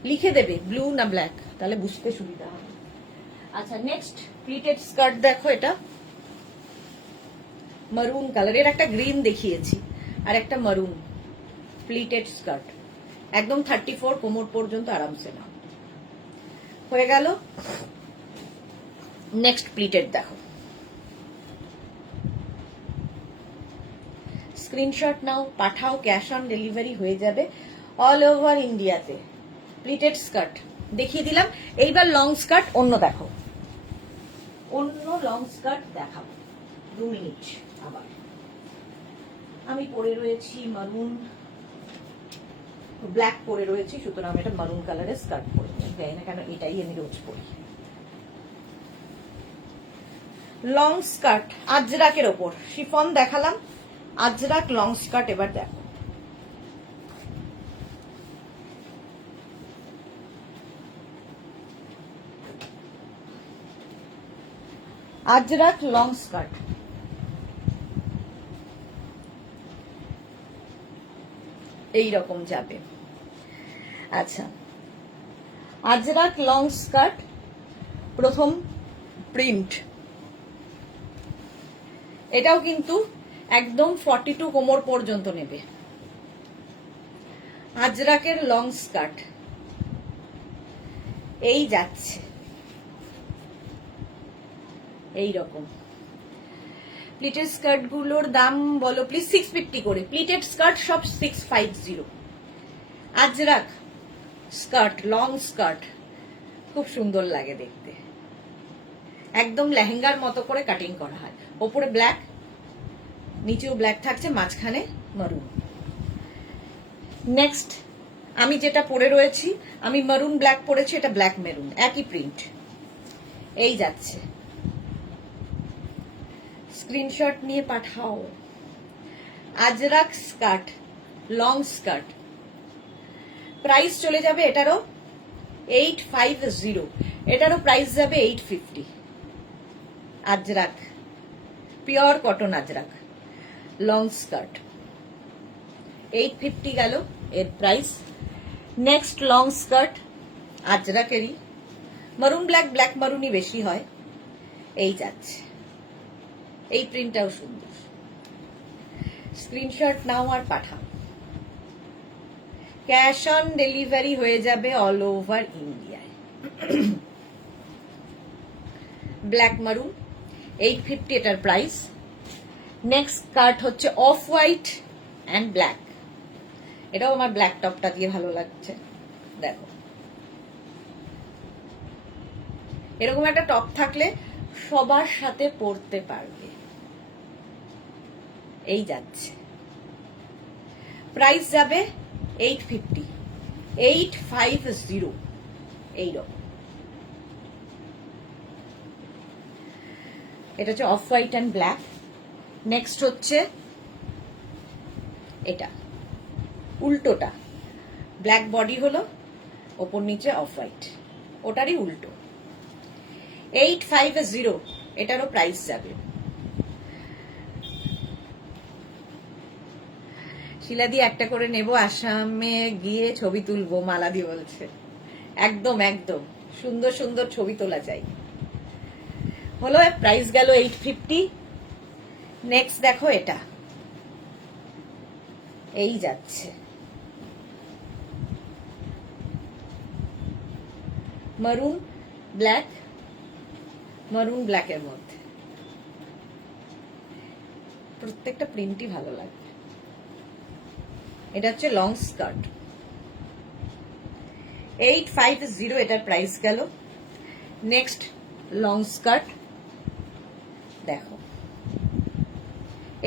লিখে দেবে ব্লু না ব্ল্যাক, তাহলে বুঝতে সুবিধা হবে। আচ্ছা, নেক্সট প্লিটেড স্কার্ট দেখো, এটা মারুন কালারের, একটা গ্রিন দেখিয়েছি আর একটা মারুন প্লিটেড স্কার্ট, একদম 34 কোমর পর্যন্ত আরামসে নাও। হয়ে গেল। নেক্সট প্লিটেড দেখো, স্ক্রিনশট নাও, পাঠাও, ক্যাশ অন ডেলিভারি হয়ে যাবে অল ওভার ইন্ডিয়াতে। প্লিটেড স্কার্ট দেখিয়ে দিলাম। এইবার লং স্কার্ট অন্য দেখো, অন্য লং স্কার্ট দেখাবো। 2 মিনিট। আবার আমি পরে রয়েছি মারুন, ব্ল্যাক পরে রয়েছি, সুতরাং আমি একটা মারুন কালারের স্কার্ট পরে যাই না কেন, এটাই আমি রোজ পরি। লং স্কার্ট আজরাকের ওপর শিফন দেখালাম, আজরাক লং স্কার্ট এবার দেখো। আজরাক লং স্কার্ট, এই রকম যাবে। আচ্ছা, আজরাক লং স্কার্ট, প্রথম প্রিন্ট, এটাও কিন্তু একদম 42 কোমর পর্যন্ত নেবে। আজরাকের লং স্কার্ট এই যাচ্ছে এই রকম। প্লিটেড স্কার্ট গুলোর দাম বলো প্লিজ। 650 করে প্লিটেড স্কার্ট, সব 650। আজরাক স্কার্ট, লং স্কার্ট খুব সুন্দর লাগে দেখতে, একদম লেহেঙ্গার মতো করে কাটিং করা হয়। ওপরে ব্ল্যাক, নিচেও ব্ল্যাক থাকছে, মাঝখানে মারুন। নেক্সট আমি যেটা পরে রয়েছি, আমি মারুন ব্ল্যাক পরেছি, এটা ব্ল্যাক মেরুন, একই প্রিন্ট, এই যাচ্ছে। স্ক্রিনশট নিয়ে পাঠাও। Ajrakh skirt, long skirt, price চলে যাবে এটারও 850, এটারও প্রাইস যাবে 850। Ajrakh pure cotton Ajrakh long skirt 850 গেল এর প্রাইস। নেক্সট লং স্কার্ট আজরাকেরই, মারুন ব্ল্যাক, ব্ল্যাক মারুনই বেশি হয়, এই যাচ্ছে। এই প্রিন্টটাও সুন্দর। স্ক্রিনশট নাও আর পাঠাও, ক্যাশ অন ডেলিভারি হয়ে যাবে অল ওভার ইন্ডিয়ায়। ব্ল্যাক মারুন 850 এটার প্রাইস। নেক্সট স্কার্ট হচ্ছে অফ হোয়াইট অ্যান্ড ব্ল্যাক, এটাও আমার ব্ল্যাক টপটা দিয়ে ভালো লাগছে। দেখো, এরকম একটা টপ থাকলে সবার সাথে পরতে পারবে, এই যাচ্ছে। প্রাইস যাবে 850, 850 এইরকম। এটা হচ্ছে off white and black. Next হচ্ছে এটা উল্টোটা, ব্ল্যাক বডি হলো, ওপর নিচে অফ হোয়াইট, ওটারই উল্টো। 850 এটারও প্রাইস যাবে। শিলাদি একটা করে নেব, আসামে গিয়ে ছবি তুলবো, মালাদি বলছে। একদম একদম সুন্দর সুন্দর ছবি তোলা চাই। হলো, প্রাইস গেল 850। নেক্সট দেখো, এটা এই যাচ্ছে মারুন ব্ল্যাক, মারুন ব্ল্যাকের মধ্যে, প্রত্যেকটা প্রিন্টই ভালো লাগে। এটা হচ্ছে লং স্কার্ট 850 এটার প্রাইস গেল। নেক্সট লং স্কার্ট দেখো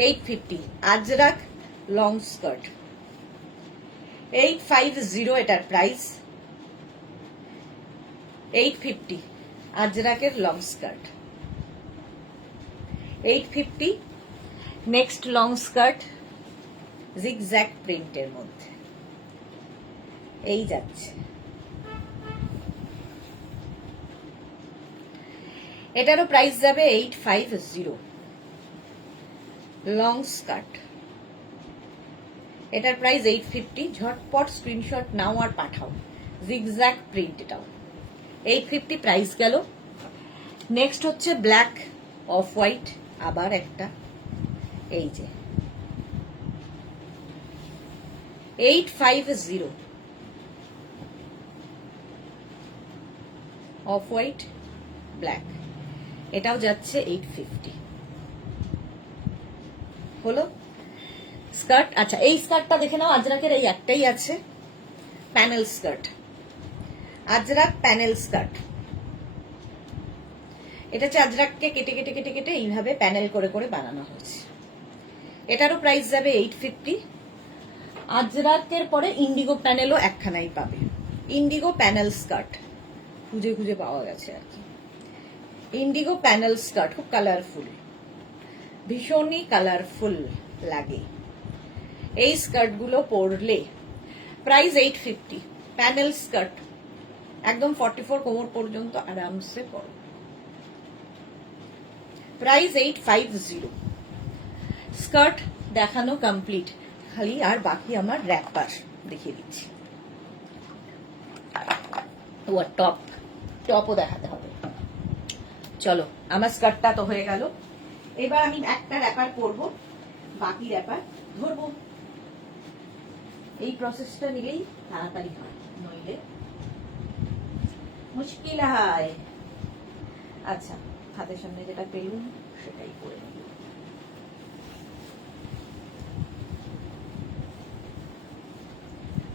850, আজরাক লং স্কার্ট 850 এটার প্রাইস। 850 আজরাকের long skirt 850। Next long skirt zigzag প্রিন্টের মধ্যে, এই যাচ্ছে। এটারও প্রাইস যাবে 850। লং স্কার্ট, এটার প্রাইস 850। ঝটপট স্ক্রিনশট নাও আর পাঠাও। জিগজ্যাগ প্রিন্ট, এটাও 850 প্রাইস গেল। নেক্সট হচ্ছে ব্ল্যাক অফ হোয়াইট, আবার একটা, এই যে 850 অফ হোয়াইট ব্ল্যাক, এটাও যাচ্ছে 850। হলো স্কার্ট। আচ্ছা, এই স্কার্টটা দেখে নাও, আজরাকের এই একটাই আছে, panel skirt, Ajrak panel skirt. এটা হচ্ছে আজরাককে কেটে কেটে কেটে কেটে এইভাবে প্যানেল করে করে বানানো হয়েছে। এটারও প্রাইস যাবে 850। আজরাকের পরে ইন্ডিগো প্যানেলও একখানাই পাবে, ইন্ডিগো প্যানেল স্কার্ট খুঁজে খুঁজে পাওয়া গেছে আর কি। ইন্ডিগো প্যানেল স্কার্ট খুব কালারফুল, ভীষণই কালারফুল লাগে। এই স্কার্টগুলো পরলে প্রাইস 850। প্যানেল স্কার্ট একদম 44 কোমর পর্যন্ত আরামসে পরো, প্রাইস 850। স্কার্ট দেখানো কমপ্লিট, খালি আর বাকি আমার র্যাপার দেখিয়ে দিচ্ছি। ও টপ, টপও দেখাতে হবে। চলো, আমার স্কার্টটা তো হয়ে গেল, এবার আমি একটা র্যাপার পরবো, বাকি র্যাপার ধরবো। এই প্রসেসটা নিলেই তাড়াতাড়ি হয়, নইলে মুশকিল হয়। আচ্ছা, হাতের সামনে যেটা পেলুন সেটাই করে নিই।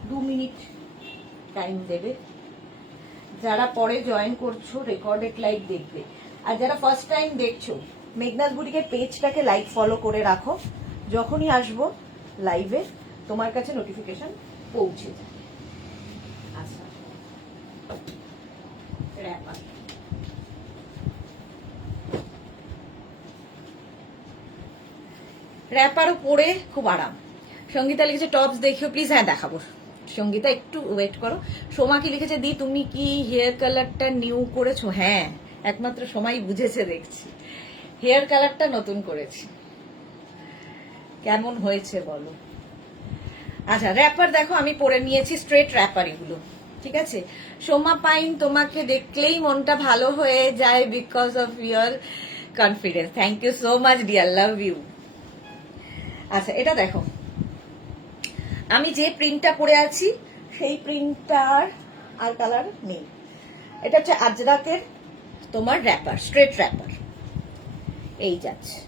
2 মিনিট টাইম দেবে। যারা পরে জয়েন করছো রেকর্ডেড লাইভ দেখবে, আর যারা ফার্স্ট টাইম দেখছো মেঘনাজ বুটিকের পেজটাকে লাইক ফলো করে রাখো, যখনই আসবো লাইভে তোমার কাছে নোটিফিকেশন পৌঁছে যায়। আচ্ছা, র্যাপার র্যাপারও পরে খুব আরাম। সঙ্গীতা লিখেছে টপস দেখিও প্লিজ। হ্যাঁ দেখাবো, সঙ্গীতা একটু ওয়েট করো। সোমা কি লিখেছে, দি তুমি কি হেয়ার কালারটা নিউ করেছো? হ্যাঁ, একমাত্র সময় বুঝেছে দেখছি, হেয়ার কালারটা নতুন করেছি। কেমন হয়েছে বলো? আচ্ছা, র্যাপার দেখো আমি পরে নিয়েছি, স্ট্রেট র্যাপার এগুলো, ঠিক আছে। সোমা পাইন, তোমাকে দেখলেই মনটা ভালো হয়ে যায় because of your confidence. Thank you so much dear, love you. আচ্ছা, এটা দেখো, আমি যে প্রিন্টটা পরে আছি সেই প্রিন্টটার আর কালার নেই। এটা হচ্ছে আজরাকের তোমার র্যাপার, স্ট্রেট র্যাপার। এই যাচ্ছে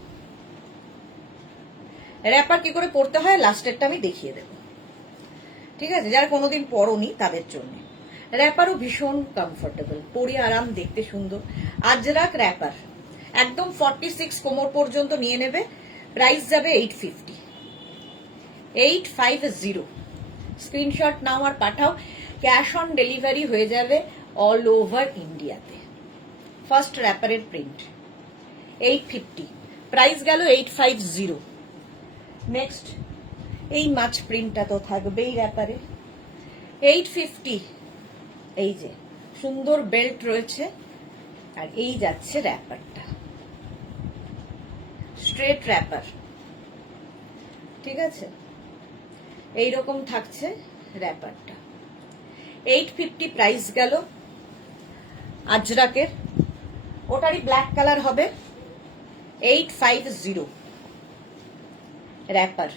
র্যাপার কি করে পরতে হয়, লাস্টেরটা আমি দেখিয়ে দেব, ঠিক আছে। যারা কোনোদিন পরনি তাদের জন্য র্যাপারও ভীষণ কমফোর্টেবল, পরে আরাম, দেখতে সুন্দর। আজরাক র্যাপার একদম 46 কোমর পর্যন্ত নিয়ে নেবে, প্রাইস যাবে 850। 850 স্ক্রিনশট নাও আর পাঠাও, ক্যাশ অন ডেলিভারি হয়ে যাবে অল ওভার ইন্ডিয়াতে। ফার্স্ট র্যাপারের প্রিন্ট 850, প্রাইস গেল 850। নেক্সট এই মাছ প্রিন্টটা তো থাকবেই র্যাপারে, 850। এই যে সুন্দর বেল্ট রয়েছে, আর এই যাচ্ছে র্যাপারটা, স্ট্রেট র্যাপার, ঠিক আছে। এইরকম থাকছে র্যাপারটা, 850 প্রাইস গেল আজরাকের। ওটারই ব্ল্যাক কালার হবে, 850 র্যাপার,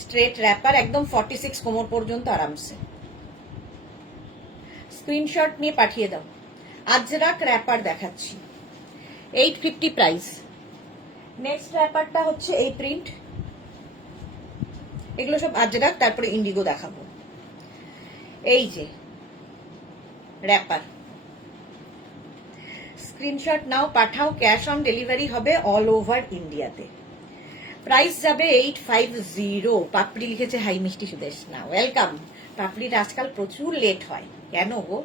স্ট্রেট র্যাপার, একদম 46 কোমর পর্যন্ত আরামসে। স্ক্রিনশট নিয়ে পাঠিয়ে দাও। আজরাক র্যাপার দেখাচ্ছি, 850 প্রাইস। নেক্সট র্যাপারটা হচ্ছে এই প্রিন্ট, এগুলো সব আজরাক, তারপরে ইন্ডিগো দেখাবো। এই যে র্যাপার, স্ক্রিনশট নাও পাঠাও, ক্যাশ অন ডেলিভারি হবে অল ওভার ইন্ডিয়াতে, প্রাইস যাবে 850। পাপড়ি লিখেছে হাই মিষ্টি সুদেশ, না ওয়েলকাম। পাপড়ির আজকাল প্রচুর লেট হয়, কেন গো?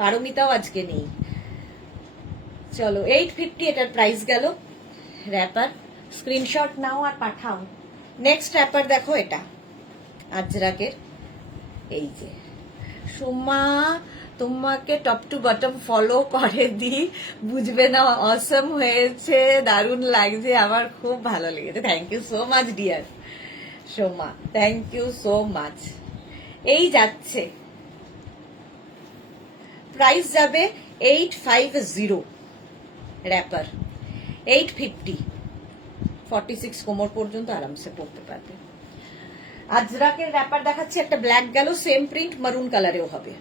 পারমিতাও আজকে নেই। চলো, 850 এটার প্রাইস গেল র্যাপার, স্ক্রিনশট নাও আর পাঠাও। নেক্সট র্যাপার দেখো, এটা আজরাকের, এই যে সোমা তোমাকে টপ টু বটম ফলো করে দিই, বুঝবে না, অসম হয়েছে, দারুণ লাগছে, আমার খুব ভালো লেগেছে। Thank you so much dear Soma, thank you so much. এই যাচ্ছে, প্রাইস যাবে 850, র্যাপার 850, 46 কোমর পর্যন্ত আরামসে পড়তে পারবে। আজরাকের র্যাপার দেখাচ্ছে, একটা ব্ল্যাক গেল, সেম প্রিন্ট মারুন কালারেও হবে।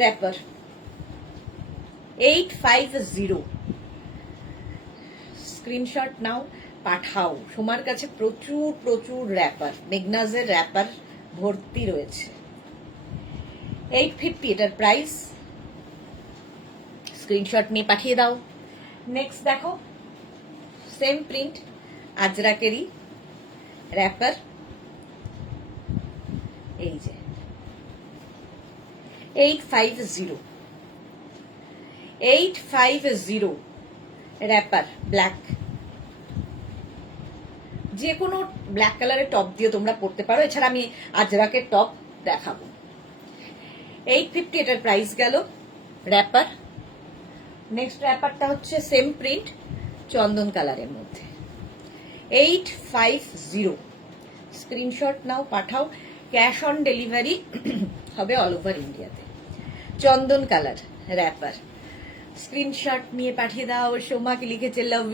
র্যাপার 850, স্ক্রিনশট নাও, পাঠাও। সোমার কাছে প্রচুর প্রচুর র্যাপার, মেগনাজের র্যাপার ভর্তি রয়েছে। 850 এটার প্রাইস, স্ক্রিনশট নিয়ে পাঠিয়ে দাও। নেক্সট দেখো, সেম প্রিন্ট, আজরাকেরই র্যাপার, এই যে 850 র্যাপার ব্ল্যাক। যে কোনো ব্ল্যাক কালারের টপ দিয়ে তোমরা পড়তে পারো, এছাড়া আমি আজরাকের টপ দেখাবো। 850 এটার প্রাইস গেল, র্যাপার। নেক্সট র্যাপারটা হচ্ছে সেম প্রিন্ট, চন্দন কালারের মধ্যে, 850, স্ক্রিনশট নাও, পাঠাও। ক্যাশ অন ডেলিভারি হবে অল ওভার ইন্ডিয়াতে। চন্দন কালার র্যাপার, স্ক্রিনশট নিয়ে পাঠিয়ে দাও। সোমাকে লিখেছে লাভ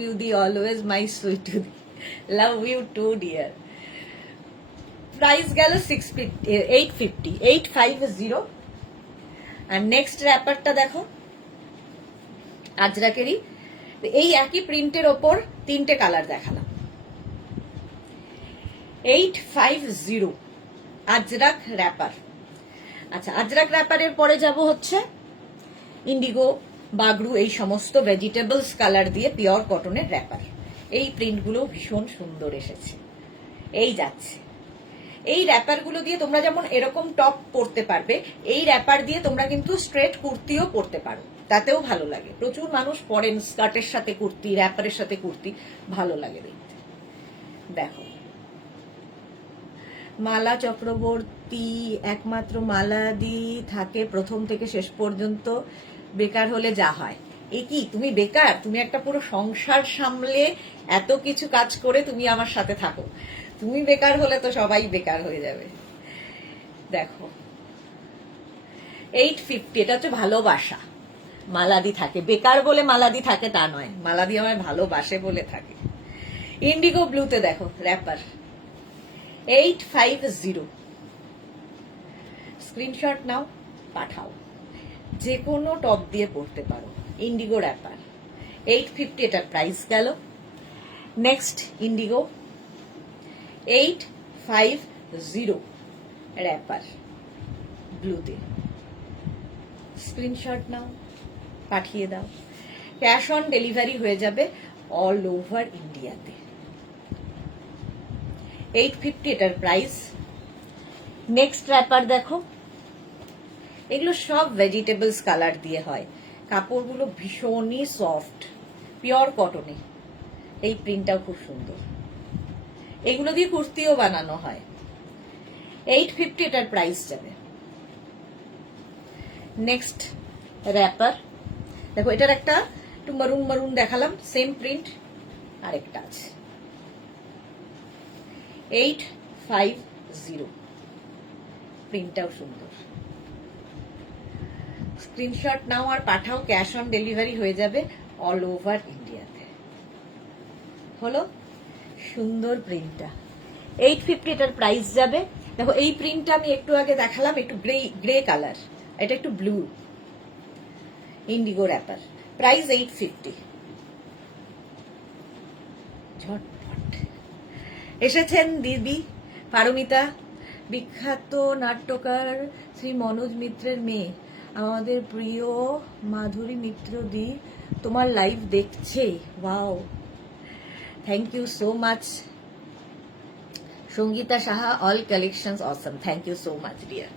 ইউ দি always my sweet, love you too dear. Price গেল 850। আর নেক্সট র্যাপারটা দেখো, আজরাকেরই, এই একই প্রিন্টের ওপর তিনটে কালার দেখালাম। 850 আজরাক র্যাপার। আচ্ছা, আজরাক র্যাপারের পরে যাব হচ্ছে ইন্ডিগো, বাগরু, এই সমস্ত ভেজিটেবলস কালার দিয়ে পিওর কটনের র্যাপার। এই প্রিন্টগুলো ভীষণ সুন্দর এসেছে। এই যাচ্ছে, এই র্যাপারগুলো দিয়ে তোমরা যেমন এরকম টপ পরতে পারবে, এই র্যাপার দিয়ে তোমরা কিন্তু স্ট্রেট কুর্তিও পরতে পারো, তাতেও ভালো লাগে। প্রচুর মানুষ পরেন স্কার্টের সাথে কুর্তি, র্যাপারের সাথে কুর্তি, ভালো লাগে দেখতে। দেখো, মালা চক্রবর্তী, একমাত্র মালাদি থাকে প্রথম থেকে শেষ পর্যন্ত, বেকার হলে যা হয়। এ কি, তুমি বেকার? তুমি একটা পুরো সংসার সামলে এত কিছু কাজ করে তুমি আমার সাথে থাকো, তুমি বেকার হলে তো সবাই বেকার হয়ে যাবে। দেখো 850, এটা হচ্ছে ভালোবাসা, মালাদি থাকে। বেকার বলে মালাদি থাকে তা নয়, মালাদি আমায় ভালোবাসে বলে থাকে। ইন্ডিগো ব্লুতে দেখো র্যাপার, 850, স্ক্রিনশট নাও, পাঠাও। যে কোনো টপ দিয়ে পড়তে পারো, ইন্ডিগো র্যাপার 850, এটার প্রাইস গেল। নেক্সট ইন্ডিগো 850 র্যাপার ব্লুতে, স্ক্রিনশট নাও, পাঠিয়ে দাও। ক্যাশ অন ডেলিভারি হয়ে যাবে অল ওভার ইন্ডিয়াতে। 850 এটার প্রাইস। নেক্সট র্যাপার দেখো, এগুলো সব ভেজিটেবলস কালার দিয়ে হয়, কাপড়গুলো ভীষণই সফট, পিওর কটনে। এই প্রিন্টটাও খুব সুন্দর, এগুলো দিয়ে কুর্তিও বানানো হয়। 850 এটার প্রাইস যাবে। নেক্সট র্যাপার দেখো, এটার একটা একটু মারুন মারুন দেখালাম, সেম প্রিন্ট আরেকটা আছে। 850, প্রিন্টটাও সুন্দর। স্ক্রিনশট নাও আর পাঠাও, ক্যাশ অন ডেলিভারি হয়ে যাবে অল ওভার ইন্ডিয়াতে। হলো সুন্দর প্রিন্টটা, 850 এটার প্রাইস যাবে। দেখো, এই প্রিন্টটা আমি একটু আগে দেখালাম, একটু গ্রে কালার, এটা একটু ব্লু, ইন্ডিগো র্যাপার, প্রাইস 850। ঝটপট এসেছেন দিদি পারমিতা, বিখ্যাত নাট্যকার শ্রী মনোজ মিত্রের মেয়ে, আমাদের প্রিয় মাধুরী মিত্র দি তোমার লাইভ দেখছে। Wow, thank you so much. Sangeeta Saha, all collections Assam, thank you so much dear.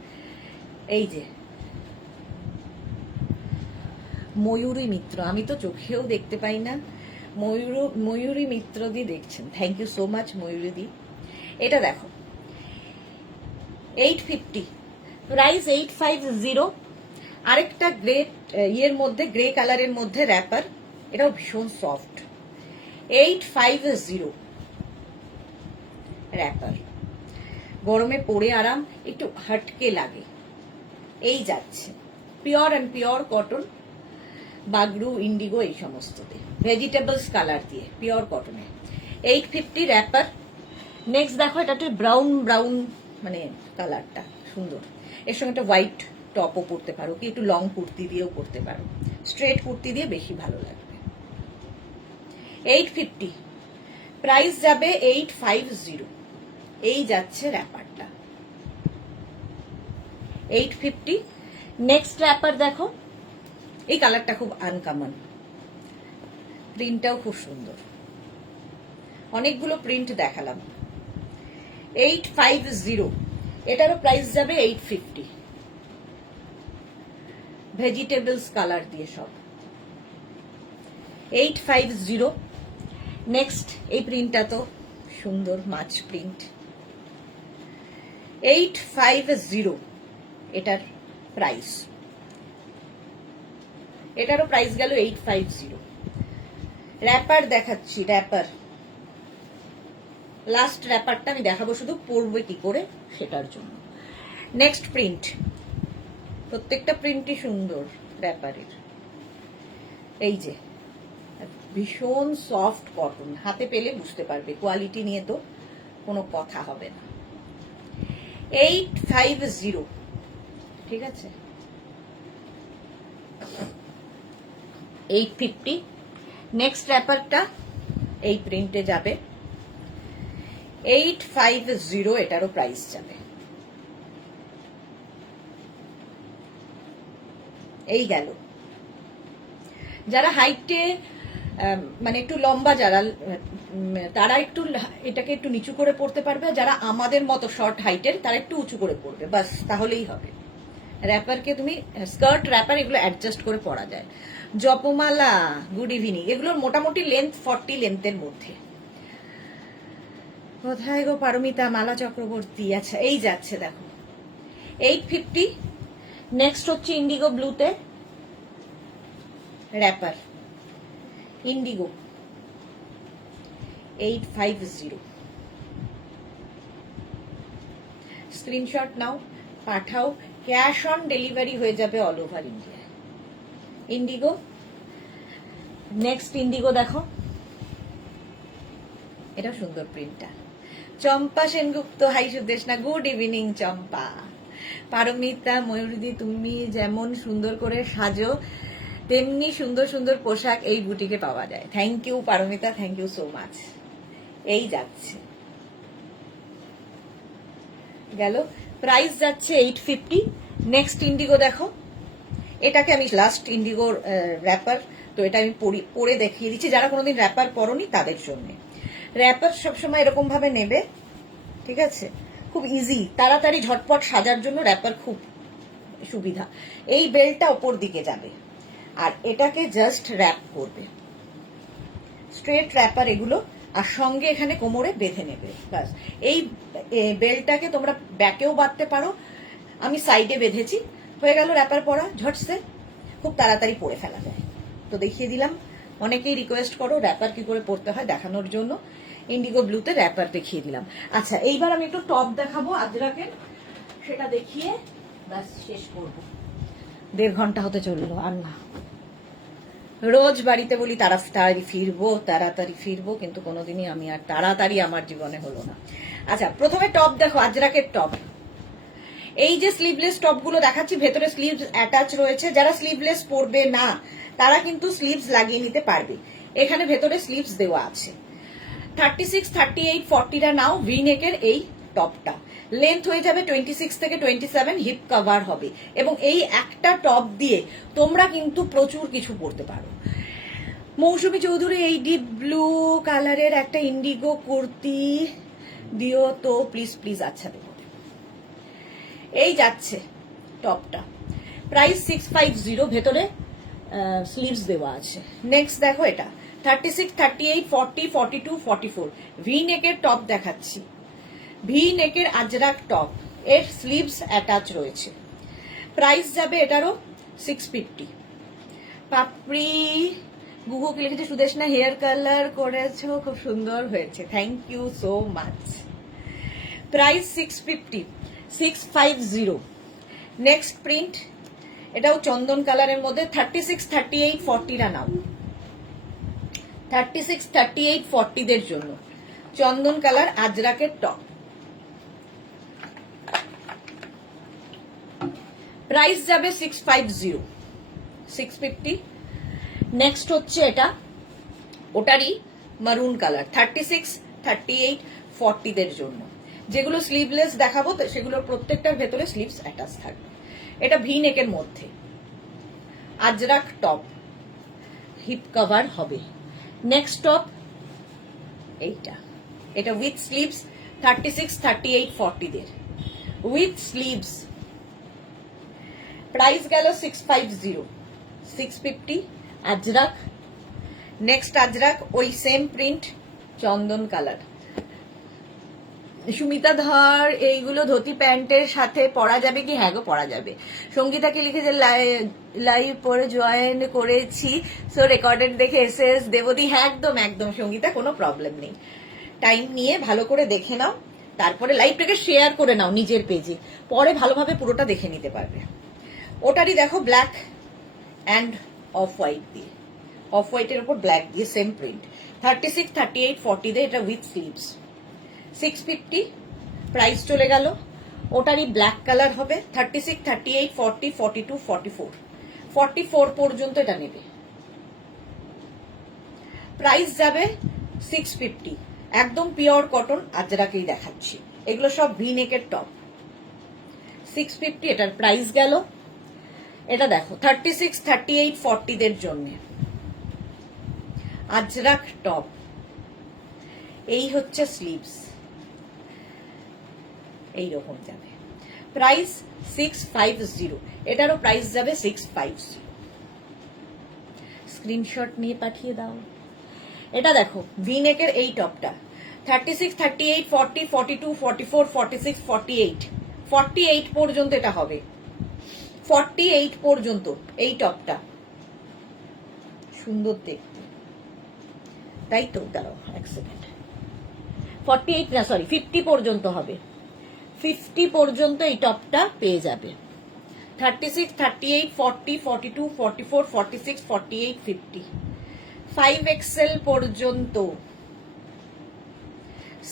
এই যে ময়ূরী মিত্র, আমি তো চোখেও দেখতে পাই না, ময়ূরী মিত্র দি দেখছেন, থ্যাংক ইউ সো মাচ ময়ূরী দি। এটা দেখো 850, প্রাইস 850। আরেকটা গ্রে ইয়ের মধ্যে, গ্রে কালারের মধ্যে র্যাপার, এটাও ভীষণ সফট। 850 র্যাপার, গরমে পরে আরাম, একটু হাটকে লাগে। এই যাচ্ছে pure and pure cotton, Bagru, Indigo এই সমস্ততে, ভেজিটেবলস কালার দিয়ে পিওর কটনে। 850 র্যাপার। নেক্সট দেখো, এটা একটু ব্রাউন ব্রাউন মানে কালারটা সুন্দর। এর সঙ্গে একটা হোয়াইট টপও পরতে পারো, কি একটু লং কুর্তি দিয়েও পরতে পারো, স্ট্রেট কুর্তি দিয়ে বেশি ভালো লাগবে। 850, প্রাইস যাবে 850। এই যাচ্ছে র্যাপারটা 850। নেক্সট র্যাপার দেখো, এই কালারটা খুব আনকমন, প্রিন্টটাও খুব সুন্দর, অনেকগুলো প্রিন্ট দেখালাম। 850, এটারও প্রাইস যাবে 850, ভেজিটেবলস কালার দিয়ে সব। 850। নেক্সট এই প্রিন্টটা তো সুন্দর, মাছ প্রিন্ট। 850 এটার প্রাইস, এটারও প্রাইস গেল 850। র্যাপার দেখাচ্ছি, র্যাপার লাস্ট র্যাপারটা আমি দেখাবো শুধু পরবে কি করে সেটার জন্য। নেক্সট প্রিন্ট, প্রত্যেকটা প্রিন্টই সুন্দর র্যাপারের। এই যে ভীষণ সফট কটন, হাতে পেলে বুঝতে পারবে, কোয়ালিটি নিয়ে তো কোনো কথা হবে না। 850, ঠিক আছে। 850। নেক্সট র্যাপারটা এই প্রিন্টে যাবে 850, এটারও প্রাইস যাবে। এই গেল। যারা হাইটে মানে একটু লম্বা, যারা তারা একটু এটাকে একটু নিচু করে পড়তে পারবে, যারা আমাদের মতো শর্ট হাইটের তারা একটু উঁচু করে পড়বে, বাস তাহলেই হবে। র্যাপারকে তুমি স্কার্ট, র্যাপার এগুলো অ্যাডজাস্ট করে পরা যায়। জপমালা, গুড ইভিনিং, এগুলোর মোটামুটি লেন্থ 40 লেন্থের মধ্যে। কোথায় গো পারমিতা, মালা চক্রবর্তী? আচ্ছা, এই যাচ্ছে দেখো 850। নেক্সট হচ্ছে ইন্ডিগো ব্লুতে র্যাপার, ইন্ডিগো 850। স্ক্রিনশট নাও, পাঠাও, ক্যাশ অন ডেলিভারি হয়ে যাবে all over India. Indigo. Next indigo দেখো, এটা সুন্দর প্রিন্টটা। Champa Sengupta, hi Sudeshna, good evening Champa. Paromita, ময়ূরদি, তুমি যেমন সুন্দর করে সাজো তেমনি সুন্দর সুন্দর পোশাক এই বুটিকে পাওয়া যায়। Thank you Paromita, thank you so much. এই যাচ্ছে, গেল, প্রাইস যাচ্ছে 850। নেক্সট ইন্ডিগো দেখো, এটাকে আমি লাস্ট ইন্ডিগোর র্যাপার, তো এটা আমি পরে দেখিয়ে দিচ্ছি, যারা কোনোদিন র্যাপার পরনি তাদের জন্য। র্যাপার সবসময় এরকম ভাবে নেবে, ঠিক আছে, খুব ইজি, তাড়াতাড়ি ঝটপট সাজার জন্য র্যাপার খুব সুবিধা। এই বেল্টটা ওপর দিকে যাবে আর এটাকে জাস্ট র্যাপ করবে, স্ট্রেট র্যাপার এগুলো, আর সঙ্গে এখানে কোমরে বেঁধে নেবে, বাস। এই বেল্টটাকে তোমরা ব্যাকেও বাঁধতে পারো, আমি সাইডে বেঁধেছি, হয়ে গেল র্যাপার পরা, ঝটসে খুব তাড়াতাড়ি পরে ফেলা যায়। তো দেখিয়ে দিলাম, অনেকেই রিকোয়েস্ট করো র্যাপার কি করে পরতে হয় দেখানোর জন্য, ইন্ডিগো ব্লুতে র্যাপার দেখিয়ে দিলাম। আচ্ছা, এইবার আমি একটু টপ দেখাবো আজরাকের, সেটা দেখিয়ে ব্যাস শেষ করবো। 1.5 ঘন্টা হতে চললো, আর না। রোজ বাড়িতে বলি তাড়াতাড়ি ফিরবো, কিন্তু কোনোদিনই আমি আর তাড়াতাড়ি আমার জীবনে হলো না। আচ্ছা, প্রথমে টপ দেখো, আজরাকের টপ। এই যে স্লিভলেস টপ গুলো দেখাচ্ছি, ভেতরে স্লিভস অ্যাটাচ রয়েছে, যারা স্লিভলেস পরবে না তারা কিন্তু স্লিভস লাগিয়ে নিতে পারবে, এখানে ভেতরে স্লিভস দেওয়া আছে। 36, 38, 40টা নাও। ভি নেকের এই টপটা লেন্থ হয়ে যাবে 26 থেকে 27, হিপ কভার হবে, এবং এই একটা টপ দিয়ে তোমরা কিন্তু প্রচুর কিছু পরতে পারো। মৌসুমী চৌধুরী, এই ডিপ ব্লু কালারের একটা ইন্ডিগো কুর্তি দিও তো প্লিজ প্লিজ। আচ্ছা দেবো। এই যাচ্ছে টপটা, প্রাইস 650, ভেতরে স্লিভস দেওয়া আছে। নেক্সট দেখো, এটা 36, 38, 40, 42, 44 ভি নেকের টপ দেখাচ্ছি, ভি নেকের আজরাক টপ। এর স্লিভস অ্যাটাচ রয়েছে। প্রাইস যাবে এটারও 650। পাপড়ি গুহুকে লিখেছে সুদেশনা হেয়ার কালার করেছো, খুব সুন্দর হয়েছে, thank you so much. Price 650, 650। Next print, এটাও চন্দন কালারের মধ্যে 36, 38, 40টা নাও। 36, 38, 40দের জন্য চন্দন কালার আজরাকের টপ। প্রাইস যাবে 650, 650। নেক্সট হচ্ছে এটা, ওটারই মারুন কালার 36, 38, 40দের জন্য। যেগুলো স্লিভলেস দেখাবো সেগুলোর প্রত্যেকটার ভেতরে স্লিভস অ্যাটাচ থাকবে। এটা ভি নেকের মধ্যে আজরাক টপ, হিপ কভার হবে। নেক্সট টপ এইটা, এটা উইথ স্লিভস 36, 38, 40দের উইথ স্লিভস। প্রাইস গেল 650, 650 আজরাক। নেক্সট আজরাক, ওই সেম প্রিন্ট চন্দন কালার। সুমিতা ধর এইগুলো ধুতি প্যান্টের সাথে পরা যাবে কি? হ্যাঁ গো, পরা যাবে। সঙ্গীতাকে লিখেছে লাইভ পরে জয়েন করেছি, সো রেকর্ডেড দেখে এসএস দেবদি। হ্যাঁ একদম একদম সঙ্গীতা, কোনো প্রবলেম নেই। টাইম নিয়ে ভালো করে দেখে নাও, তারপরে লাইভটাকে শেয়ার করে নাও নিজের পেজে, পরে ভালোভাবে পুরোটা দেখে নিতে পারবে। ওটারই দেখো ব্ল্যাক অ্যান্ড অফ হোয়াইট দিয়ে, অফ হোয়াইটের উপর ব্ল্যাক দিয়ে সেম প্রিন্ট 36, 38, 40 দিয়ে, এটা উইথ স্লিভস 650। প্রাইস চলে গেল। ওটারই ব্ল্যাক কালার হবে 36, 38, 40, 42, 44, 44 পর্যন্ত এটা নেবে। প্রাইস যাবে 650। একদম পিওর কটন আজরাকেই দেখাচ্ছি, এগুলো সব ভি নেকের টপ। 650 এটার প্রাইস গেল। এটা দেখো 36, 38, 40দের জন্য আজরাক টপ। এই হচ্ছে স্লিভস, এইরকম যাবে। প্রাইস 650, এটারও প্রাইস যাবে 650। স্ক্রিনশট নিয়ে পাঠিয়ে দাও। এটা দেখো ভি নেকের এই টপটা 36, 38, 40, 42, 44, 46, 48, 48 পর্যন্ত এটা হবে। 48 পর্যন্ত এই টপটা সুন্দর দেখতে, তাই তো? দাঁড়াও এক সেকেন্ড। 48 না, সরি 50 পর্যন্ত হবে। 50 পর্যন্ত এই টপটা পেয়ে যাবে। 36, 38, 40, 42, 44, 46, 48, 50, 5XL পর্যন্ত।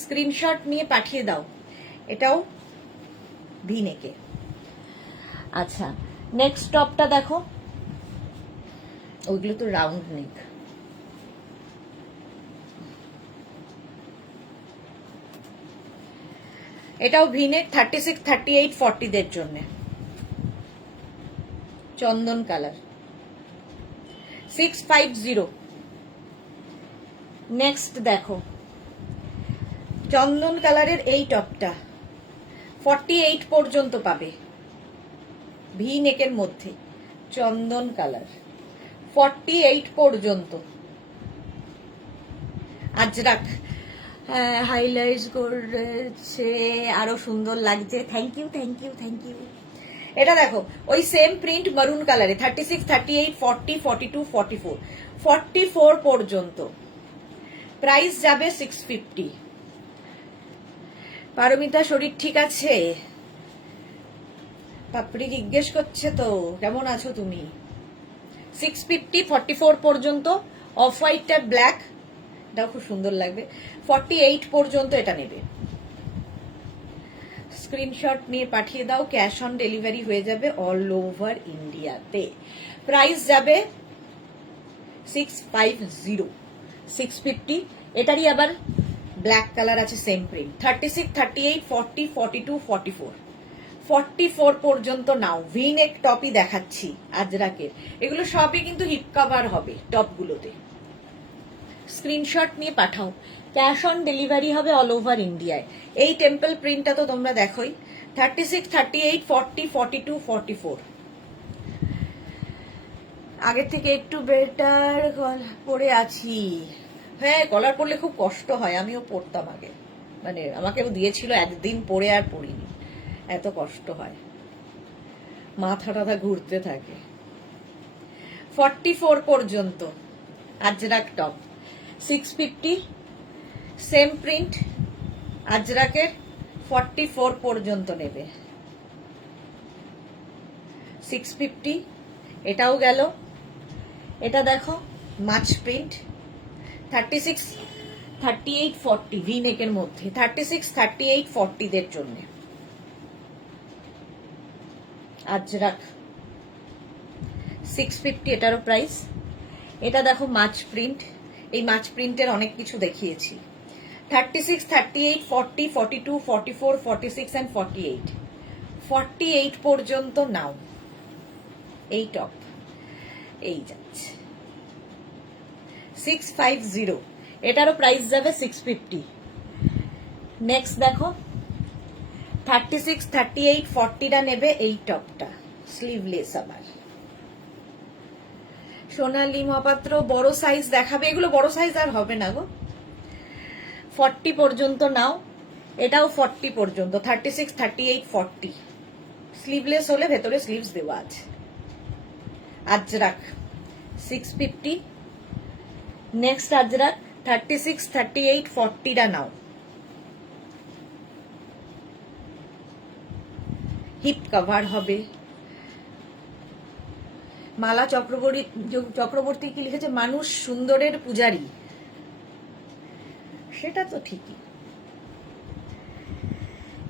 স্ক্রিনশট নিয়ে পাঠিয়ে দাও। এটাও ভি নেকে। আচ্ছা, নেক্সট টপটা দেখো, ওইগুলো তো রাউন্ড নেক। এটাও ভি নেক 36, 38, 40দের জন্য চন্দন কালার 650। নেক্সট দেখো চন্দন কালারের এই টপটা 48 পর্যন্ত পাবে, ভি নেকের মধ্যে চন্দন কালার 48 পর্যন্ত আজরাক। হাইলাইট করেছে, আরো সুন্দর লাগছে, thank you thank you thank you. এটা দেখো ওই সেম প্রিন্ট মারুন কালারে 36, 38, 40, 42, 44, 44 পর্যন্ত। প্রাইস যাবে 650। পারমিতা শরীর ঠিক আছে? পাপড়ি জিজ্ঞেস করছে তো কেমন আছো তুমি। 650, 44 পর্যন্ত। অফ হোয়াইটটার ব্ল্যাক, এটাও খুব সুন্দর লাগবে। 48 পর্যন্ত এটা নেবে। স্ক্রিনশট নিয়ে পাঠিয়ে দাও, ক্যাশ অন ডেলিভারি হয়ে যাবে অল ওভার ইন্ডিয়াতে। প্রাইস যাবে 650, 650। এটারই আবার ব্ল্যাক কালার আছে, সেম প্রিন্ট 36, 38, 40, 42, 44, 44 পর্যন্ত নাও। ভি নেক টপই দেখাচ্ছি আজরাকের, এগুলো সবই কিন্তু হিপ কভার হবে টপগুলোতে। স্ক্রিনশট নিয়ে পাঠাও, ক্যাশ অন ডেলিভারি হবে অল ওভার ইন্ডিয়ায়। এই টেম্পল প্রিন্টটা তো তোমরা দেখোই 36, 38, 40, 42, 44। আগের থেকে একটু বেটার পরে আছি। হ্যাঁ, কলার পরলে খুব কষ্ট হয়, আমিও পরতাম আগে, মানে আমাকেও দিয়েছিল একদিন পরে আর পরিনি। এত কষ্ট হয়, মাথা টাথা ঘুরতে থাকে। 44 পর্যন্ত আজরাক টপ, 650, সেম প্রিন্ট আজরাকের, 44 পর্যন্ত নেবে। 650, এটাও গেল। এটা দেখো মাছ প্রিন্ট, 36, 38, 40 ভি নেকের মধ্যে, 36, 38, 40 দের জন্য আজরাক 650, এটারও প্রাইস। এটা দেখো মাছ প্রিন্ট, এই মাছ প্রিন্টের অনেক কিছু দেখিয়েছি। 36, 38, 40, 42, 44, 46 and 48, 48 পর্যন্ত নাও। এই টপ এই যাচ্ছে 650, এটারও প্রাইস যাবে 650। নেক্সট দেখো 36, 38, 40টা নেবে এই টপটা, স্লিভলেস আবার। সোনালী মহাপাত্র বড় সাইজ দেখাবে, এগুলো বড় সাইজ আর হবে না গো। 40 পর্যন্ত নাও, এটাও 40 পর্যন্ত, 36, 38, 40, স্লিভলেস হলে ভেতরে স্লিভস দেওয়া আছে। আজরাক 650। নেক্সট আজরাক 36, 38, 40টা নাও। হিপ কভার হবে। মালা চক্রবর্তী কি লিখেছে, মানুষ সুন্দরের পূজারী, সেটা তো ঠিকই।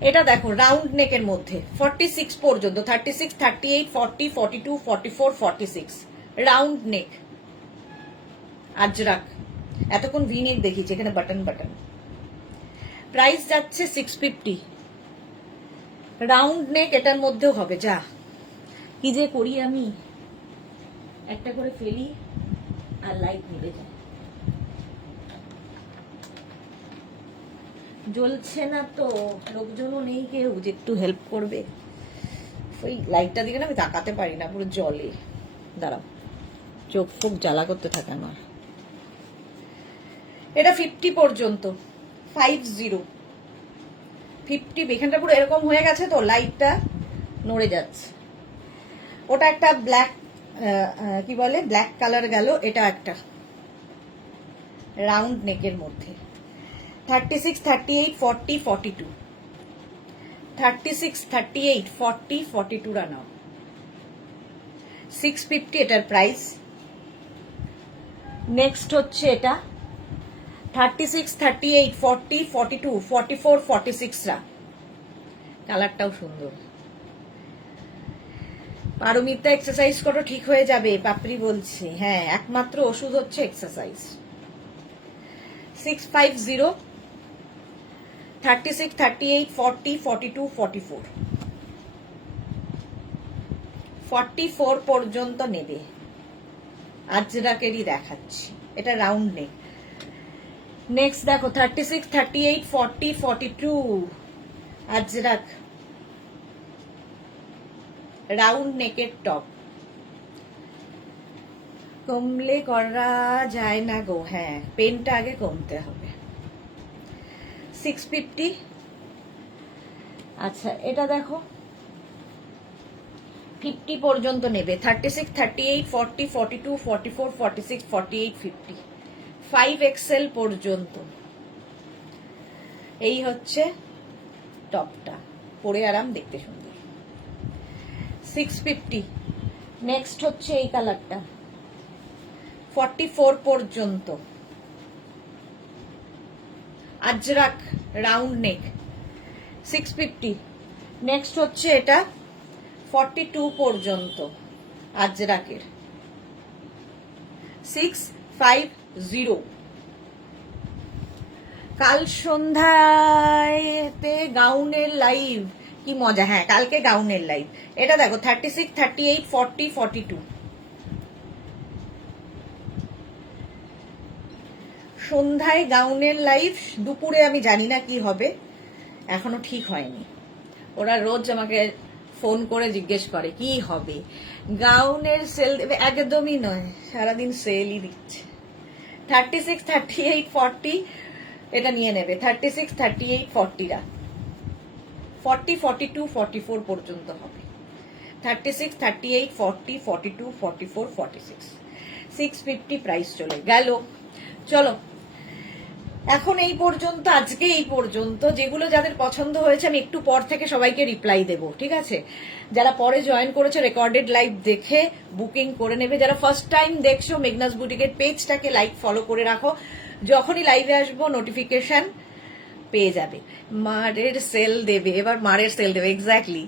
এটা দেখো রাউন্ড নেকের মধ্যে, 46 পর্যন্ত, 36, 38, 40, 42, 44, 46 রাউন্ড নেক আজরাক। এতক্ষণ ভি নেক দেখিয়েছি, এখানে বাটন বাটন। প্রাইস যাচ্ছে 650। রাউন্ড নেক এটার মধ্যেও হবে। যা কি যে করি আমি, একটা করে ফেলি আর লাইট নিভে যায়। জ্বলছে না তো, লোকজনও নেই কেউ যে একটু হেল্প করবে। ওই লাইটটা দিকে না আমি তাকাতে পারি না, পুরো জলে। দাঁড়াও, চোখ ফোক জ্বালা করতে থাকে আমার। এটা 50 পর্যন্ত, 50, 50। এখানটা পুরো এরকম হয়ে গেছে তো, লাইটটা নড়ে যাচ্ছে। ওটা একটা ব্ল্যাক, কি বলে, ব্ল্যাক কালার গেল। এটা একটা রাউন্ড নেকের মধ্যে, 36, 38, 40, 42, 36, 38, 40, 42 রা নাও। 650 এটার প্রাইস। নেক্সট হচ্ছে এটা 36, 38, 40, 42, 44, 46 রা। কালারটাও সুন্দর। পারমিতা এক্সারসাইজ করো, ঠিক হয়ে যাবে, পাপড়ি বলছে। হ্যাঁ, একমাত্র ওষুধ হচ্ছে এক্সারসাইজ। 650, 36, 38, 40, 42, 44, 44 পর্যন্ত নেবে। আজরাকেরই দেখাচ্ছি, এটা রাউন্ড নেক। নেক্সট দেখো 36, 38, 40, 42 আজরাক রাউন্ড নেকের টপ। কমলে করা যায় না গো। হ্যাঁ, পেনটা আগে কমতে হবে। 650। আচ্ছা, এটা দেখো 50 পর্যন্ত নেবে। 36, 38, 40, 42, 44, 46, 48, 50, 5XL পর্যন্ত। এই হচ্ছে টপটা, পরে আরাম, দেখতে সুন্দর। 650। নেক্সট হচ্ছে এই কালারটা, 44 পর্যন্ত আজরাক রাউন্ড নেক, 650। নেক্সট হচ্ছে এটা 42 পর্যন্ত আজরাকের, 650। কাল সন্ধ্যাতে গাউনের লাইভ, কি মজা। হ্যাঁ, কালকে গাউনের লাইভ। এটা দেখো 36, 38, 40, 42 সন্ধ্যায় গাউনের লাইভ। দুপুরে আমি জানি না কি হবে, এখনো ঠিক হয়নি। ওরা রোজ আমাকে ফোন করে জিজ্ঞেস করে কি হবে, গাউনের সেল দেবে। একদমই নয়, সারাদিন সেলই দিচ্ছে। 36, 38, 40 এটা নিয়ে নেবে। 36, 38, 40 রা 40, 42, 44 পর্যন্ত হবে। 36, 38, 40, 42, 44, 46, 650 প্রাইস চলে গেল। চলো এখন এই পর্যন্ত, আজকে এই পর্যন্ত। যেগুলো যাদের পছন্দ হয়েছে আমি একটু পর থেকে সবাইকে রিপ্লাই দেব, ঠিক আছে? যারা পরে জয়েন করেছে রেকর্ডেড লাইভ দেখে বুকিং করে নেবে। যারা ফার্স্ট টাইম দেখছো মেঘনাস বুটিকের পেজটাকে লাইক ফলো করে রাখো, যখনই লাইভে আসবো নোটিফিকেশন পেয়ে যাবে। মারের সেল দেবে, এবার মারের সেল দেবে, এক্স্যাক্টলি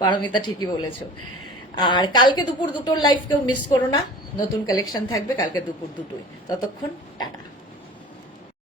পারমিতা ঠিকই বলেছো। আর কালকে দুপুর 2টোর লাইভ কেউ মিস করো না, নতুন কালেকশন থাকবে কালকে দুপুর 2টোয়। ততক্ষণ টাটা।